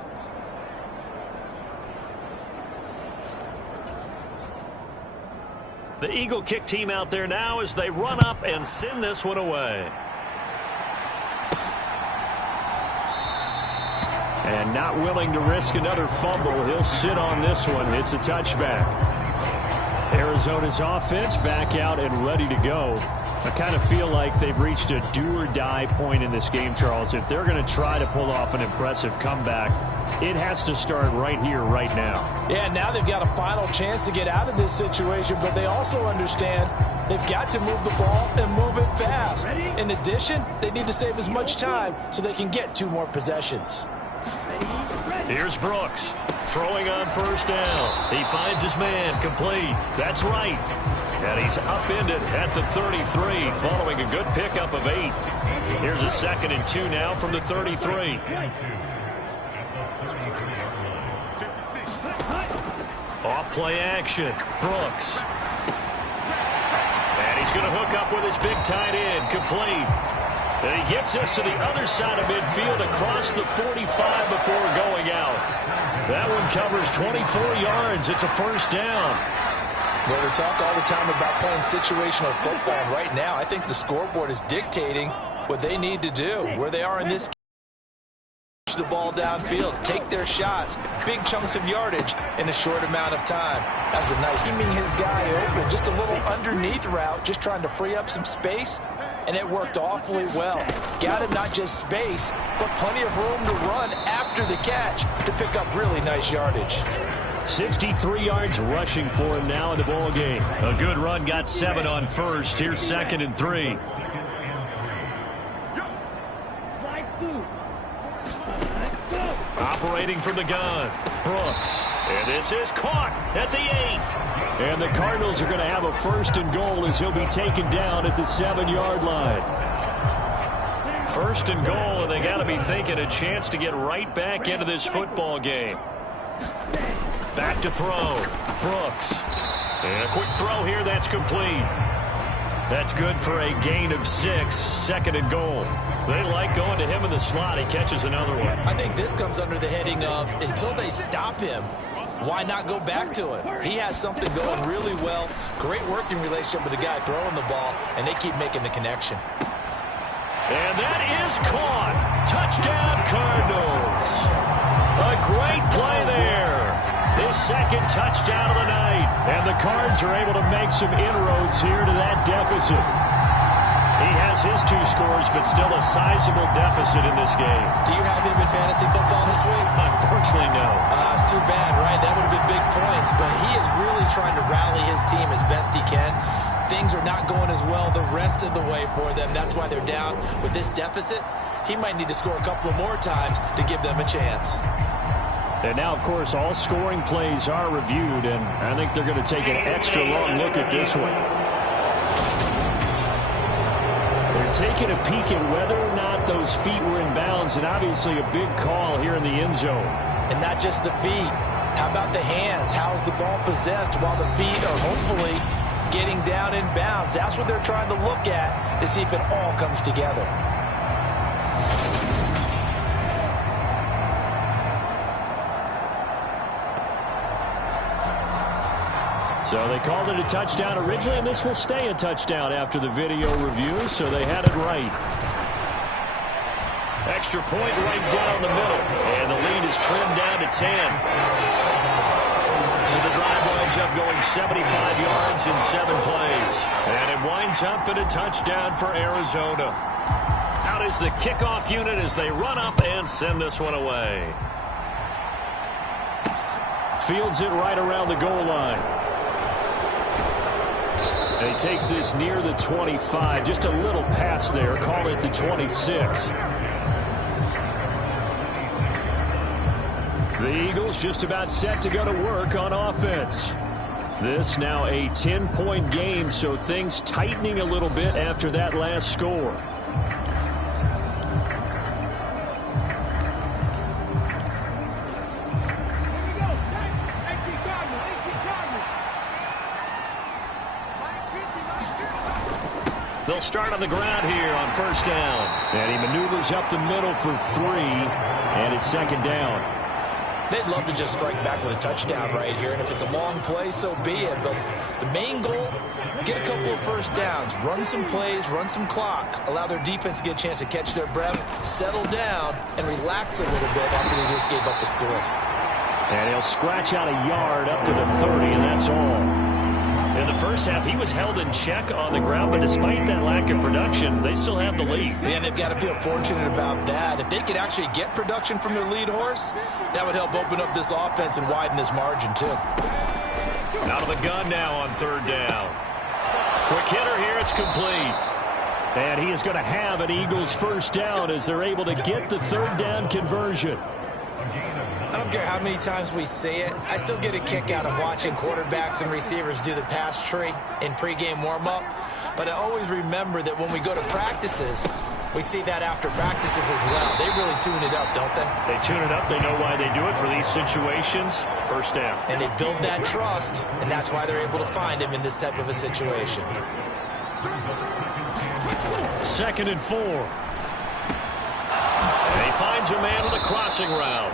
The Eagle kick team out there now as they run up and send this one away. And not willing to risk another fumble, he'll sit on this one. It's a touchback. Arizona's offense back out and ready to go. I kind of feel like they've reached a do-or-die point in this game, Charles. If they're going to try to pull off an impressive comeback, it has to start right here, right now. Yeah, now they've got a final chance to get out of this situation, but they also understand they've got to move the ball and move it fast. In addition, they need to save as much time so they can get 2 more possessions. Here's Brooks throwing on first down. He finds his man, complete. That's right. And he's upended at the 33 following a good pickup of 8. Here's a 2nd and 2 now from the 33. Off play action. Brooks. And he's going to hook up with his big tight end, complete. And he gets us to the other side of midfield across the 45 before going out. That one covers 24 yards. It's a first down. Well, we talk all the time about playing situational football. Right now, I think the scoreboard is dictating what they need to do. Where they are in this game, push the ball downfield, take their shots, big chunks of yardage in a short amount of time. That was a nice scheming his guy open, just a little underneath route, just trying to free up some space. And it worked awfully well. Got him not just space, but plenty of room to run after the catch to pick up really nice yardage. 63 yards rushing for him now in the ball game. A good run, got 7 on first. Here's 2nd and 3. Operating from the gun, Brooks. And this is caught at the 8. And the Cardinals are going to have a 1st and goal as he'll be taken down at the 7-yard line. 1st and goal, and they got to be thinking a chance to get right back into this football game. Back to throw, Brooks. And a quick throw here, that's complete. That's good for a gain of 6, 2nd and goal. They like going to him in the slot. He catches another one. I think this comes under the heading of until they stop him, why not go back to him? He has something going really well. Great working relationship with the guy throwing the ball, and they keep making the connection. And that is caught. Touchdown, Cardinals. A great play there. His 2nd touchdown of the night. And the Cards are able to make some inroads here to that deficit. He has his 2 scores, but still a sizable deficit in this game. Do you have him in fantasy football this week? Unfortunately, no. It's too bad, right? That would have been big points, but he is really trying to rally his team as best he can. Things are not going as well the rest of the way for them. That's why they're down with this deficit. He might need to score a couple of more times to give them a chance. And now, of course, all scoring plays are reviewed, and I think they're going to take an extra long look at this one. They're taking a peek at whether or not those feet were in bounds downs, and obviously a big call here in the end zone. And not just the feet. How about the hands? How's the ball possessed while the feet are hopefully getting down in bounds? That's what they're trying to look at to see if it all comes together. So they called it a touchdown originally, and this will stay a touchdown after the video review, so they had it right. Extra point right down the middle, and the lead is trimmed down to 10. So the drive winds up going 75 yards in 7 plays. And it winds up in a touchdown for Arizona. Out is the kickoff unit as they run up and send this one away. Fields it right around the goal line. And he takes this near the 25. Just a little pass there. Call it the 26. The Eagles just about set to go to work on offense. This now a 10-point game, so things tightening a little bit after that last score. They'll start on the ground here on first down. And he maneuvers up the middle for 3, and it's second down. They'd love to just strike back with a touchdown right here, and if it's a long play, so be it. But the main goal, get a couple of first downs, run some plays, run some clock, allow their defense to get a chance to catch their breath, settle down, and relax a little bit after they just gave up a score. And he'll scratch out a yard up to the 30, and that's all. In the first half, he was held in check on the ground, but despite that lack of production, they still have the lead. And they've got to feel fortunate about that. If they could actually get production from their lead horse, that would help open up this offense and widen this margin, too. Out of the gun now on third down. Quick hitter here, it's complete. And he is going to have an Eagles first down as they're able to get the third down conversion. I don't care how many times we see it. I still get a kick out of watching quarterbacks and receivers do the pass tree in pregame warm-up. But I always remember that when we go to practices, we see that after practices as well. They really tune it up, don't they? They tune it up. They know why they do it for these situations. First down. And they build that trust, and that's why they're able to find him in this type of a situation. 2nd and 4. And he finds a man with a crossing route.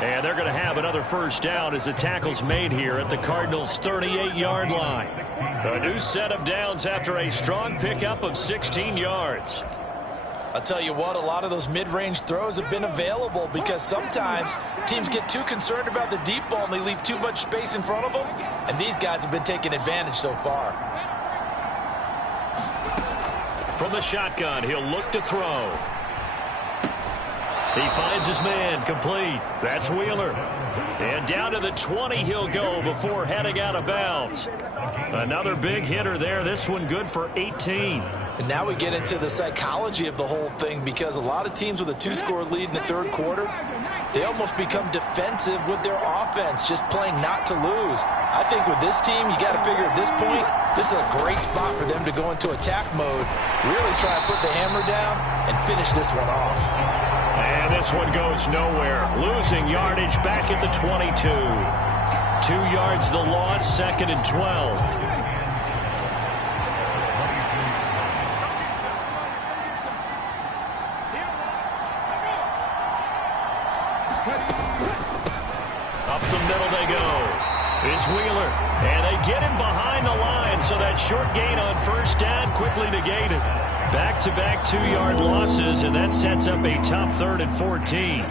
And they're going to have another first down as the tackle's made here at the Cardinals' 38-yard line. A new set of downs after a strong pickup of 16 yards. I'll tell you what, a lot of those mid-range throws have been available because sometimes teams get too concerned about the deep ball and they leave too much space in front of them. And these guys have been taking advantage so far. From the shotgun, he'll look to throw. He finds his man, complete. That's Wheeler. And down to the 20 he'll go before heading out of bounds. Another big hitter there. This one good for 18. And now we get into the psychology of the whole thing because a lot of teams with a 2-score lead in the third quarter, they almost become defensive with their offense, just playing not to lose. I think with this team, you got to figure at this point, this is a great spot for them to go into attack mode, really try to put the hammer down and finish this one off. And this one goes nowhere. Losing yardage back at the 22. 2 yards the loss, 2nd and 12. Up the middle they go. It's Wheeler. And they get him behind the line, so that short gain on first down quickly negated. Back-to-back 2-yard losses, and that sets up a tough 3rd and 14.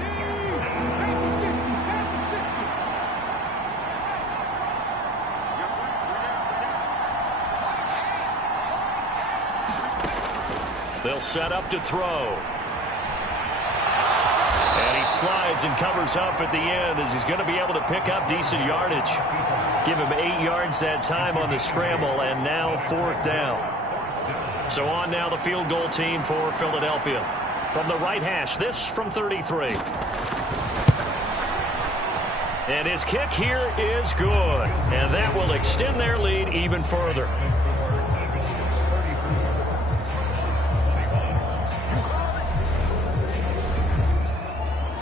They'll set up to throw. And he slides and covers up at the end as he's going to be able to pick up decent yardage. Give him 8 yards that time on the scramble, and now 4th down. So on now the field goal team for Philadelphia. From the right hash, this from 33. And his kick here is good. And that will extend their lead even further.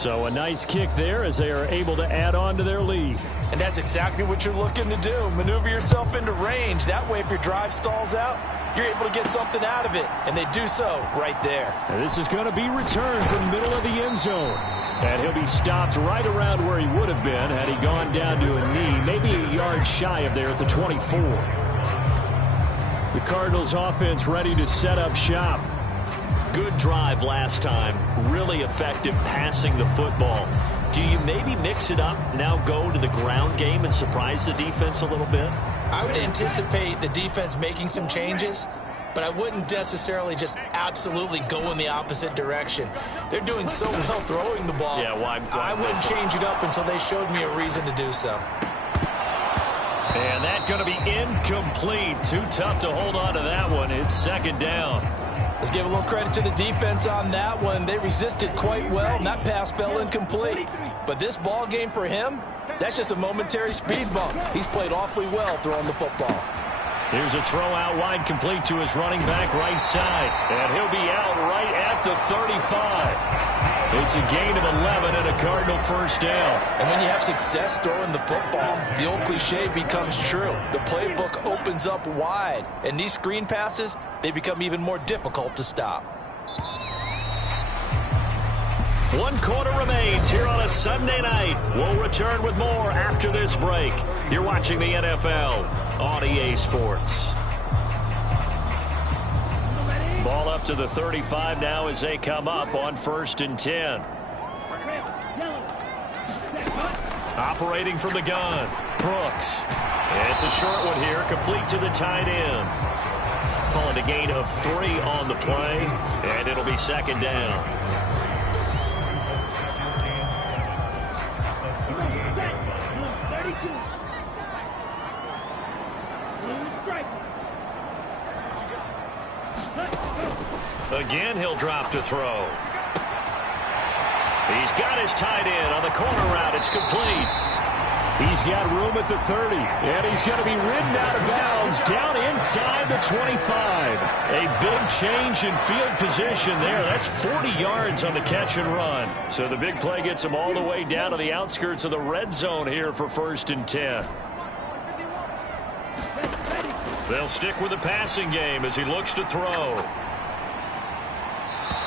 So a nice kick there as they are able to add on to their lead. And that's exactly what you're looking to do. Maneuver yourself into range. That way, if your drive stalls out, you're able to get something out of it. And they do so right there. And this is going to be returned from the middle of the end zone. And he'll be stopped right around where he would have been had he gone down to a knee, maybe a yard shy of there at the 24. The Cardinals offense ready to set up shop. Good drive last time. Really effective passing the football. Do you maybe mix it up, now go to the ground game and surprise the defense a little bit? I would anticipate the defense making some changes, but I wouldn't necessarily just absolutely go in the opposite direction. They're doing so well throwing the ball. Yeah, why I wouldn't change it up until they showed me a reason to do so. And that's going to be incomplete. Too tough to hold on to that one. It's second down. Let's give a little credit to the defense on that one. They resisted quite well, and that pass fell incomplete. But this ball game for him, that's just a momentary speed bump. He's played awfully well throwing the football. Here's a throw out wide complete to his running back right side. And he'll be out right at the 35. It's a gain of 11 and a Cardinal first down. And when you have success throwing the football, the old cliche becomes true. The playbook opens up wide. And these screen passes, they become even more difficult to stop. 1 quarter remains here on a Sunday night. We'll return with more after this break. You're watching the NFL on EA Sports. Ball up to the 35 now as they come up on 1st and 10. Operating from the gun, Brooks. It's a short one here, complete to the tight end. Calling a gain of 3 on the play, and it'll be second down. Again, he'll drop to throw. He's got his tight end on the corner route. It's complete. He's got room at the 30, and he's going to be ridden out of bounds down inside the 25. A big change in field position there. That's 40 yards on the catch and run. So the big play gets him all the way down to the outskirts of the red zone here for 1st and 10. They'll stick with the passing game as he looks to throw.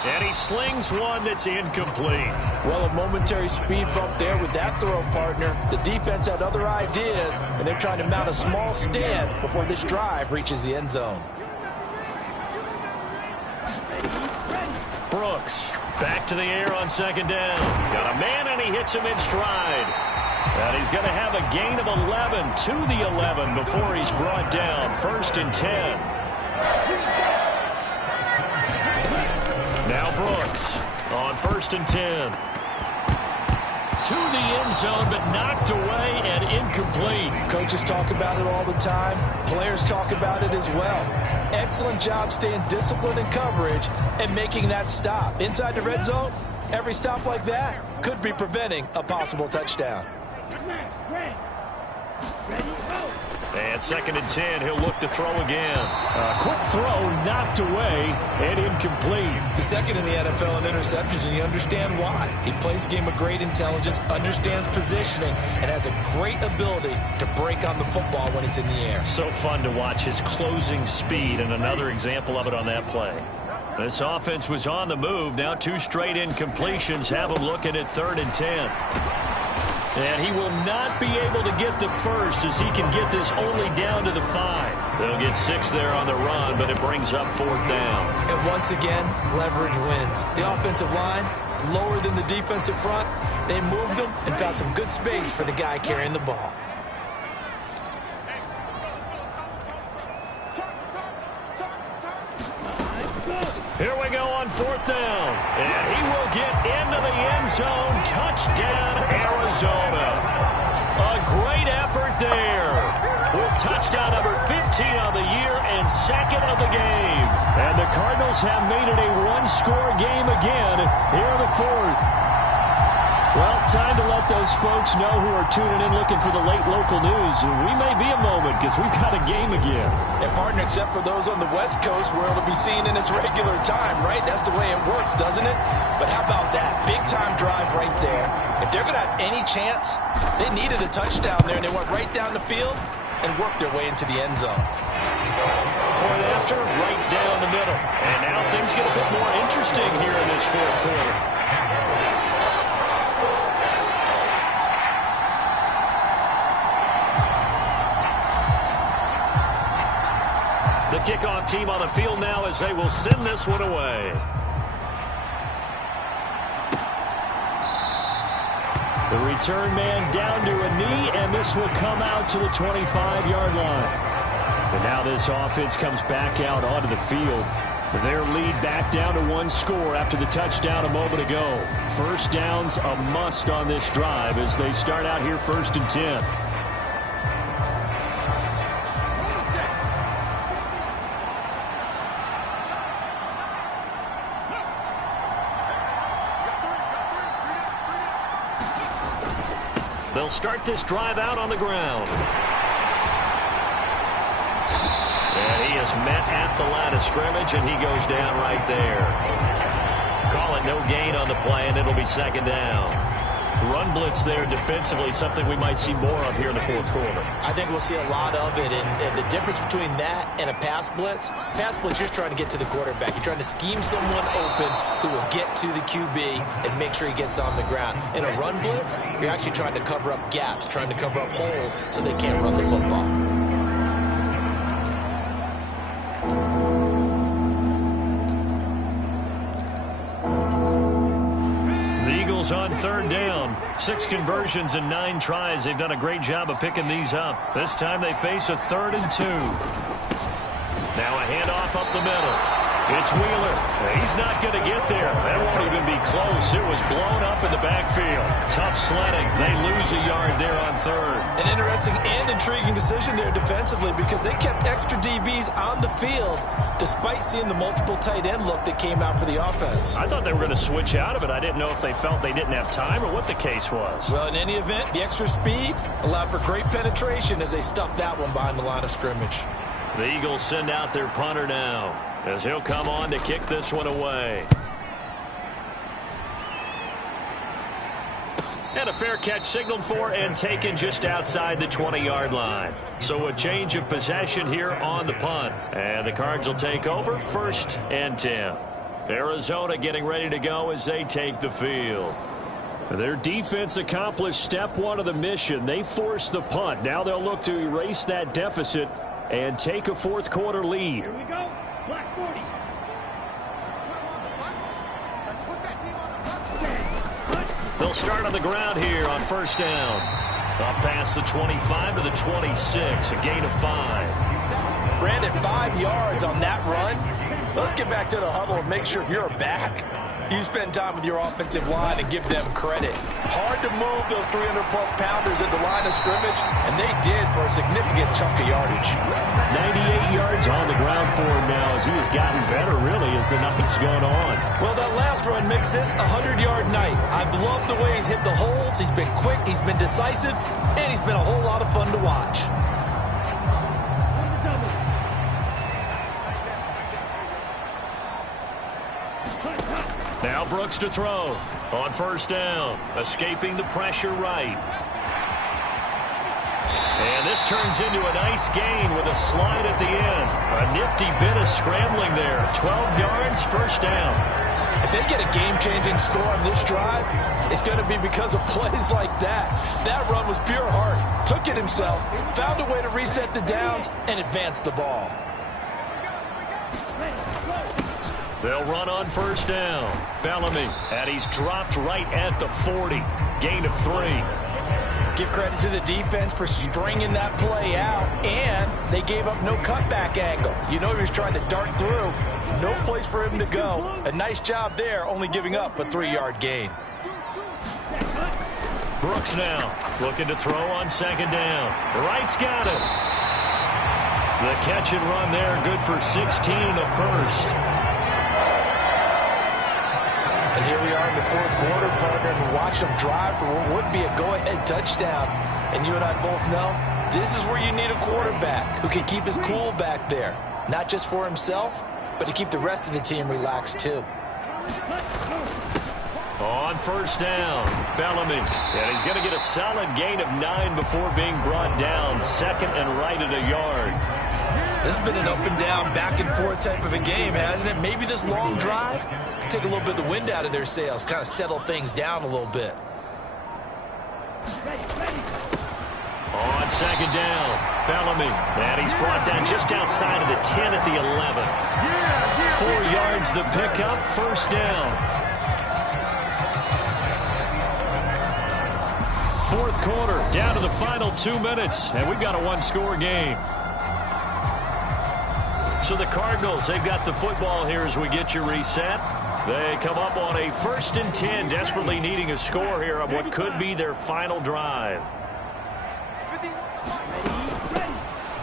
And he slings one that's incomplete. Well, a momentary speed bump there with that throw, partner. The defense had other ideas, and they're trying to mount a small stand before this drive reaches the end zone. Brooks back to the air on second down. Got a man, and he hits him in stride. And he's going to have a gain of 11 to the 11 before he's brought down. 1st and 10. Now Brooks on 1st and 10. To the end zone, but knocked away and incomplete. Coaches talk about it all the time. Players talk about it as well. Excellent job staying disciplined in coverage and making that stop. Inside the red zone, every stop like that could be preventing a possible touchdown. And 2nd and 10, he'll look to throw again. A quick throw knocked away and incomplete. The second in the NFL in interceptions, and you understand why. He plays a game of great intelligence, understands positioning, and has a great ability to break on the football when it's in the air. So fun to watch his closing speed, and another example of it on that play. This offense was on the move. Now 2 straight incompletions have him looking at 3rd and 10. And he will not be able to get the first as he can get this only down to the 5. They'll get 6 there on the run, but it brings up 4th down. And once again, leverage wins. The offensive line, lower than the defensive front. They moved them and found some good space for the guy carrying the ball. Here we go on 4th down. And he will get into the end zone. Touchdown, Arizona. A great effort there. With touchdown number 15 on the year and 2nd of the game. And the Cardinals have made it a 1-score game again here in the 4th. Well, time to let those folks know who are tuning in looking for the late local news. We may be a moment because we've got a game again. And partner, except for those on the West Coast where it'll be seen in its regular time, right? That's the way it works, doesn't it? But how about that? Big time drive right there. If they're going to have any chance, they needed a touchdown there, and they went right down the field and worked their way into the end zone. Point after, right down the middle. And now things get a bit more interesting here in this fourth quarter. The kickoff team on the field now as they will send this one away. The return man down to a knee, and this will come out to the 25-yard line. And now this offense comes back out onto the field. Their lead back down to one score after the touchdown a moment ago. First down's a must on this drive as they start out here 1st and 10. They'll start this drive out on the ground. And he is met at the line of scrimmage, and he goes down right there. Call it no gain on the play, and it'll be 2nd down. Run blitz there defensively, something we might see more of here in the fourth quarter. I think we'll see a lot of it, and the difference between that and a pass blitz, you're just trying to get to the quarterback. You're trying to scheme someone open who will get to the QB and make sure he gets on the ground. In a run blitz, you're actually trying to cover up gaps, trying to cover up holes so they can't run the football. On 3rd down, 6 conversions and 9 tries. They've done a great job of picking these up. This time they face a 3rd and 2. Now a handoff up the middle. It's Wheeler. He's not going to get there. That won't even be close. It was blown up in the backfield. Tough sledding. They lose a yard there on 3rd. An interesting and intriguing decision there defensively because they kept extra DBs on the field despite seeing the multiple tight end look that came out for the offense. I thought they were going to switch out of it. I didn't know if they felt they didn't have time or what the case was. Well, in any event, the extra speed allowed for great penetration as they stuffed that one behind the line of scrimmage. The Eagles send out their punter now as he'll come on to kick this one away. And a fair catch signaled for and taken just outside the 20-yard line. So a change of possession here on the punt. And the Cards will take over 1st and 10. Arizona getting ready to go as they take the field. Their defense accomplished step 1 of the mission. They forced the punt. Now they'll look to erase that deficit and take a fourth quarter lead. Here we go. Black 40. They'll start on the ground here on 1st down. Up past the 25 to the 26, a gain of 5. Brandon, 5 yards on that run. Let's get back to the huddle and make sure if you're a back, you spend time with your offensive line and give them credit. Hard to move those 300-plus pounders at the line of scrimmage, and they did for a significant chunk of yardage. 98 yards on the ground for him now as he has gotten better, really, as the night's gone on. Well, that last run makes this a 100-yard night. I've loved the way he's hit the holes. He's been quick, he's been decisive, and he's been a whole lot of fun to watch. Now Brooks to throw on 1st down, escaping the pressure right. And this turns into a nice gain with a slide at the end. A nifty bit of scrambling there. 12 yards, 1st down. If they get a game-changing score on this drive, it's going to be because of plays like that. That run was pure heart. Took it himself, found a way to reset the downs, and advance the ball. They'll run on 1st down. Bellamy, and he's dropped right at the 40. Gain of 3. Give credit to the defense for stringing that play out, and they gave up no cutback angle. You know he was trying to dart through. No place for him to go. A nice job there, only giving up a 3-yard gain. Brooks now looking to throw on 2nd down. Wright's got it. The catch and run there, good for 16 and a 1st. And And here we are in the fourth quarter, partner, and watch them drive for what would be a go-ahead touchdown. And you and I both know this is where you need a quarterback who can keep his cool back there, not just for himself, but to keep the rest of the team relaxed too. On first down, Bellamy. And he's going to get a solid gain of 9 before being brought down. Second and right at a yard. This has been an up and down, back and forth type of a game, hasn't it? Maybe this long drive can take a little bit of the wind out of their sails, kind of settle things down a little bit. On second down, Bellamy. And he's brought down just outside of the 10 at the 11. 4 yards the pickup, first down. Fourth quarter, down to the final 2 minutes, and we've got a one-score game. So the Cardinals, they've got the football here as we get you reset. They come up on a 1st and 10, desperately needing a score here on what could be their final drive.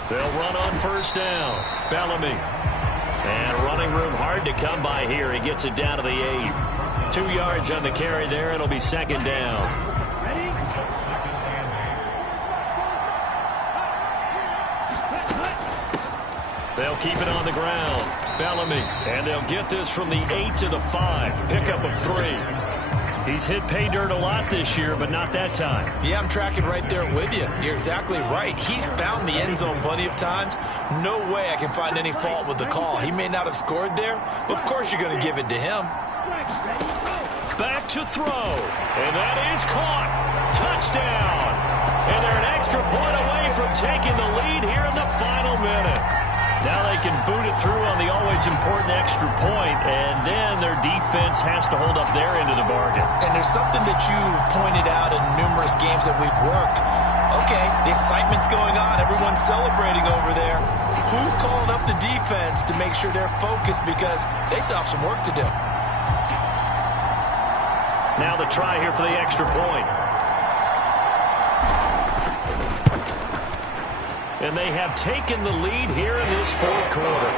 They'll run on first down. Bellamy. And running room hard to come by here. He gets it down to the 8. 2 yards on the carry there. It'll be second down. They'll keep it on the ground. Bellamy. And they'll get this from the 8 to the 5. Pickup of 3. He's hit pay dirt a lot this year, but not that time. Yeah, I'm tracking right there with you. You're exactly right. He's found the end zone plenty of times. No way I can find any fault with the call. He may not have scored there, but of course you're going to give it to him. Back to throw. And that is caught. Touchdown. And they're an extra point away from taking the lead here in the final minute. Now they can boot it through on the always important extra point, and then their defense has to hold up their end of the bargain. And there's something that you've pointed out in numerous games that we've worked. Okay, the excitement's going on. Everyone's celebrating over there. Who's calling up the defense to make sure they're focused, because they still have some work to do. Now the try here for the extra point. And they have taken the lead here in this fourth quarter.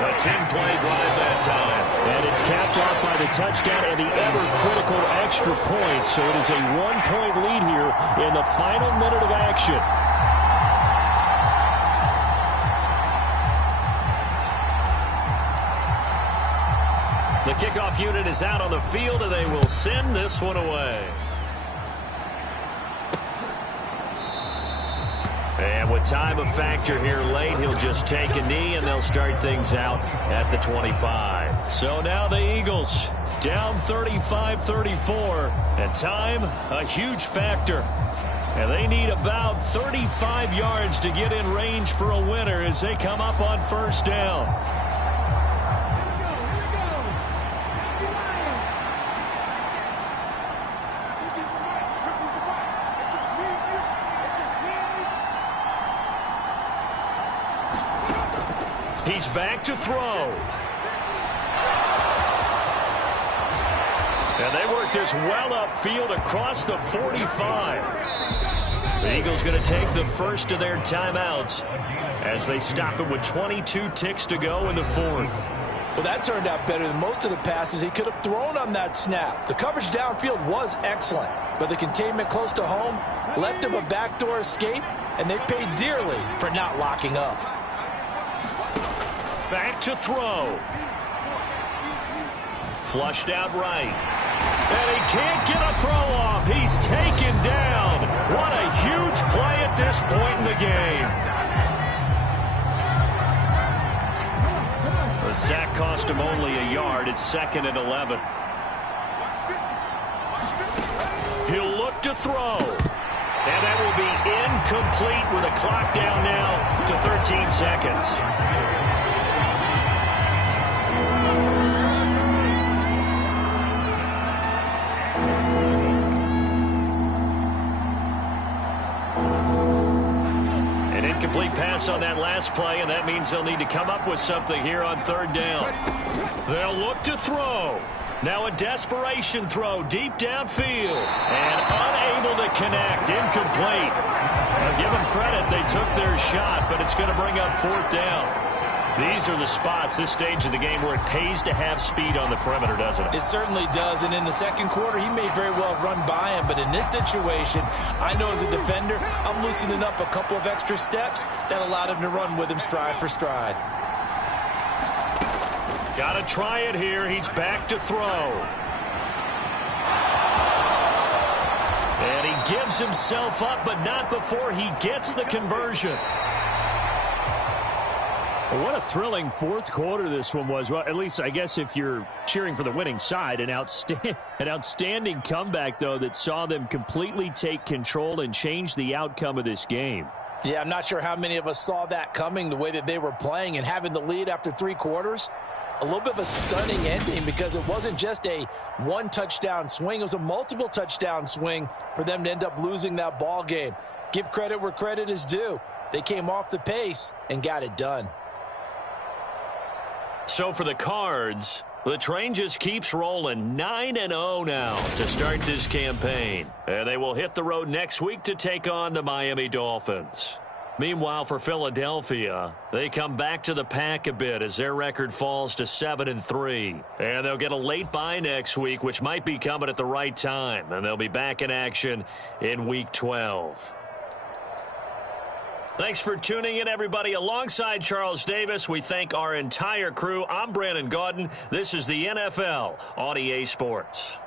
A 10-play drive that time. And it's capped off by the touchdown and the ever-critical extra point. So it is a 1-point lead here in the final minute of action. The kickoff unit is out on the field, and they will send this one away. And with time a factor here late, he'll just take a knee, and they'll start things out at the 25. So now the Eagles down 35-34, and time a huge factor. And they need about 35 yards to get in range for a winner as they come up on first down. He's back to throw. And they work this well upfield across the 45. The Eagles going to take the first of their timeouts as they stop it with 22 ticks to go in the fourth. Well, that turned out better than most of the passes he could have thrown on that snap. The coverage downfield was excellent, but the containment close to home left him a backdoor escape, and they paid dearly for not locking up. Back to throw. Flushed out right. And he can't get a throw off. He's taken down. What a huge play at this point in the game. The sack cost him only a yard. It's 2nd and 11. He'll look to throw. And that will be incomplete with a clock down now to 13 seconds. Incomplete pass on that last play, and that means they'll need to come up with something here on third down. They'll look to throw. Now a desperation throw deep downfield. And unable to connect. Incomplete. Now give them credit. They took their shot, but it's going to bring up fourth down. These are the spots, this stage of the game, where it pays to have speed on the perimeter, doesn't it? It certainly does, and in the second quarter, he may very well run by him, but in this situation, I know as a defender, I'm loosening up a couple of extra steps that allowed him to run with him stride for stride. Got to try it here. He's back to throw. And he gives himself up, but not before he gets the conversion. Well, what a thrilling fourth quarter this one was. Well, at least I guess if you're cheering for the winning side, an outstanding comeback, though, that saw them completely take control and change the outcome of this game. Yeah, I'm not sure how many of us saw that coming, the way that they were playing and having the lead after 3 quarters. A little bit of a stunning ending because it wasn't just a one-touchdown swing. It was a multiple touchdown swing for them to end up losing that ball game. Give credit where credit is due. They came off the pace and got it done. So for the Cards, the train just keeps rolling. 9-0 now to start this campaign. And they will hit the road next week to take on the Miami Dolphins. Meanwhile, for Philadelphia, they come back to the pack a bit as their record falls to 7-3. And they'll get a late bye next week, which might be coming at the right time. And they'll be back in action in Week 12. Thanks for tuning in, everybody. Alongside Charles Davis, we thank our entire crew. I'm Brandon Gaudin. This is the NFL on EA Sports.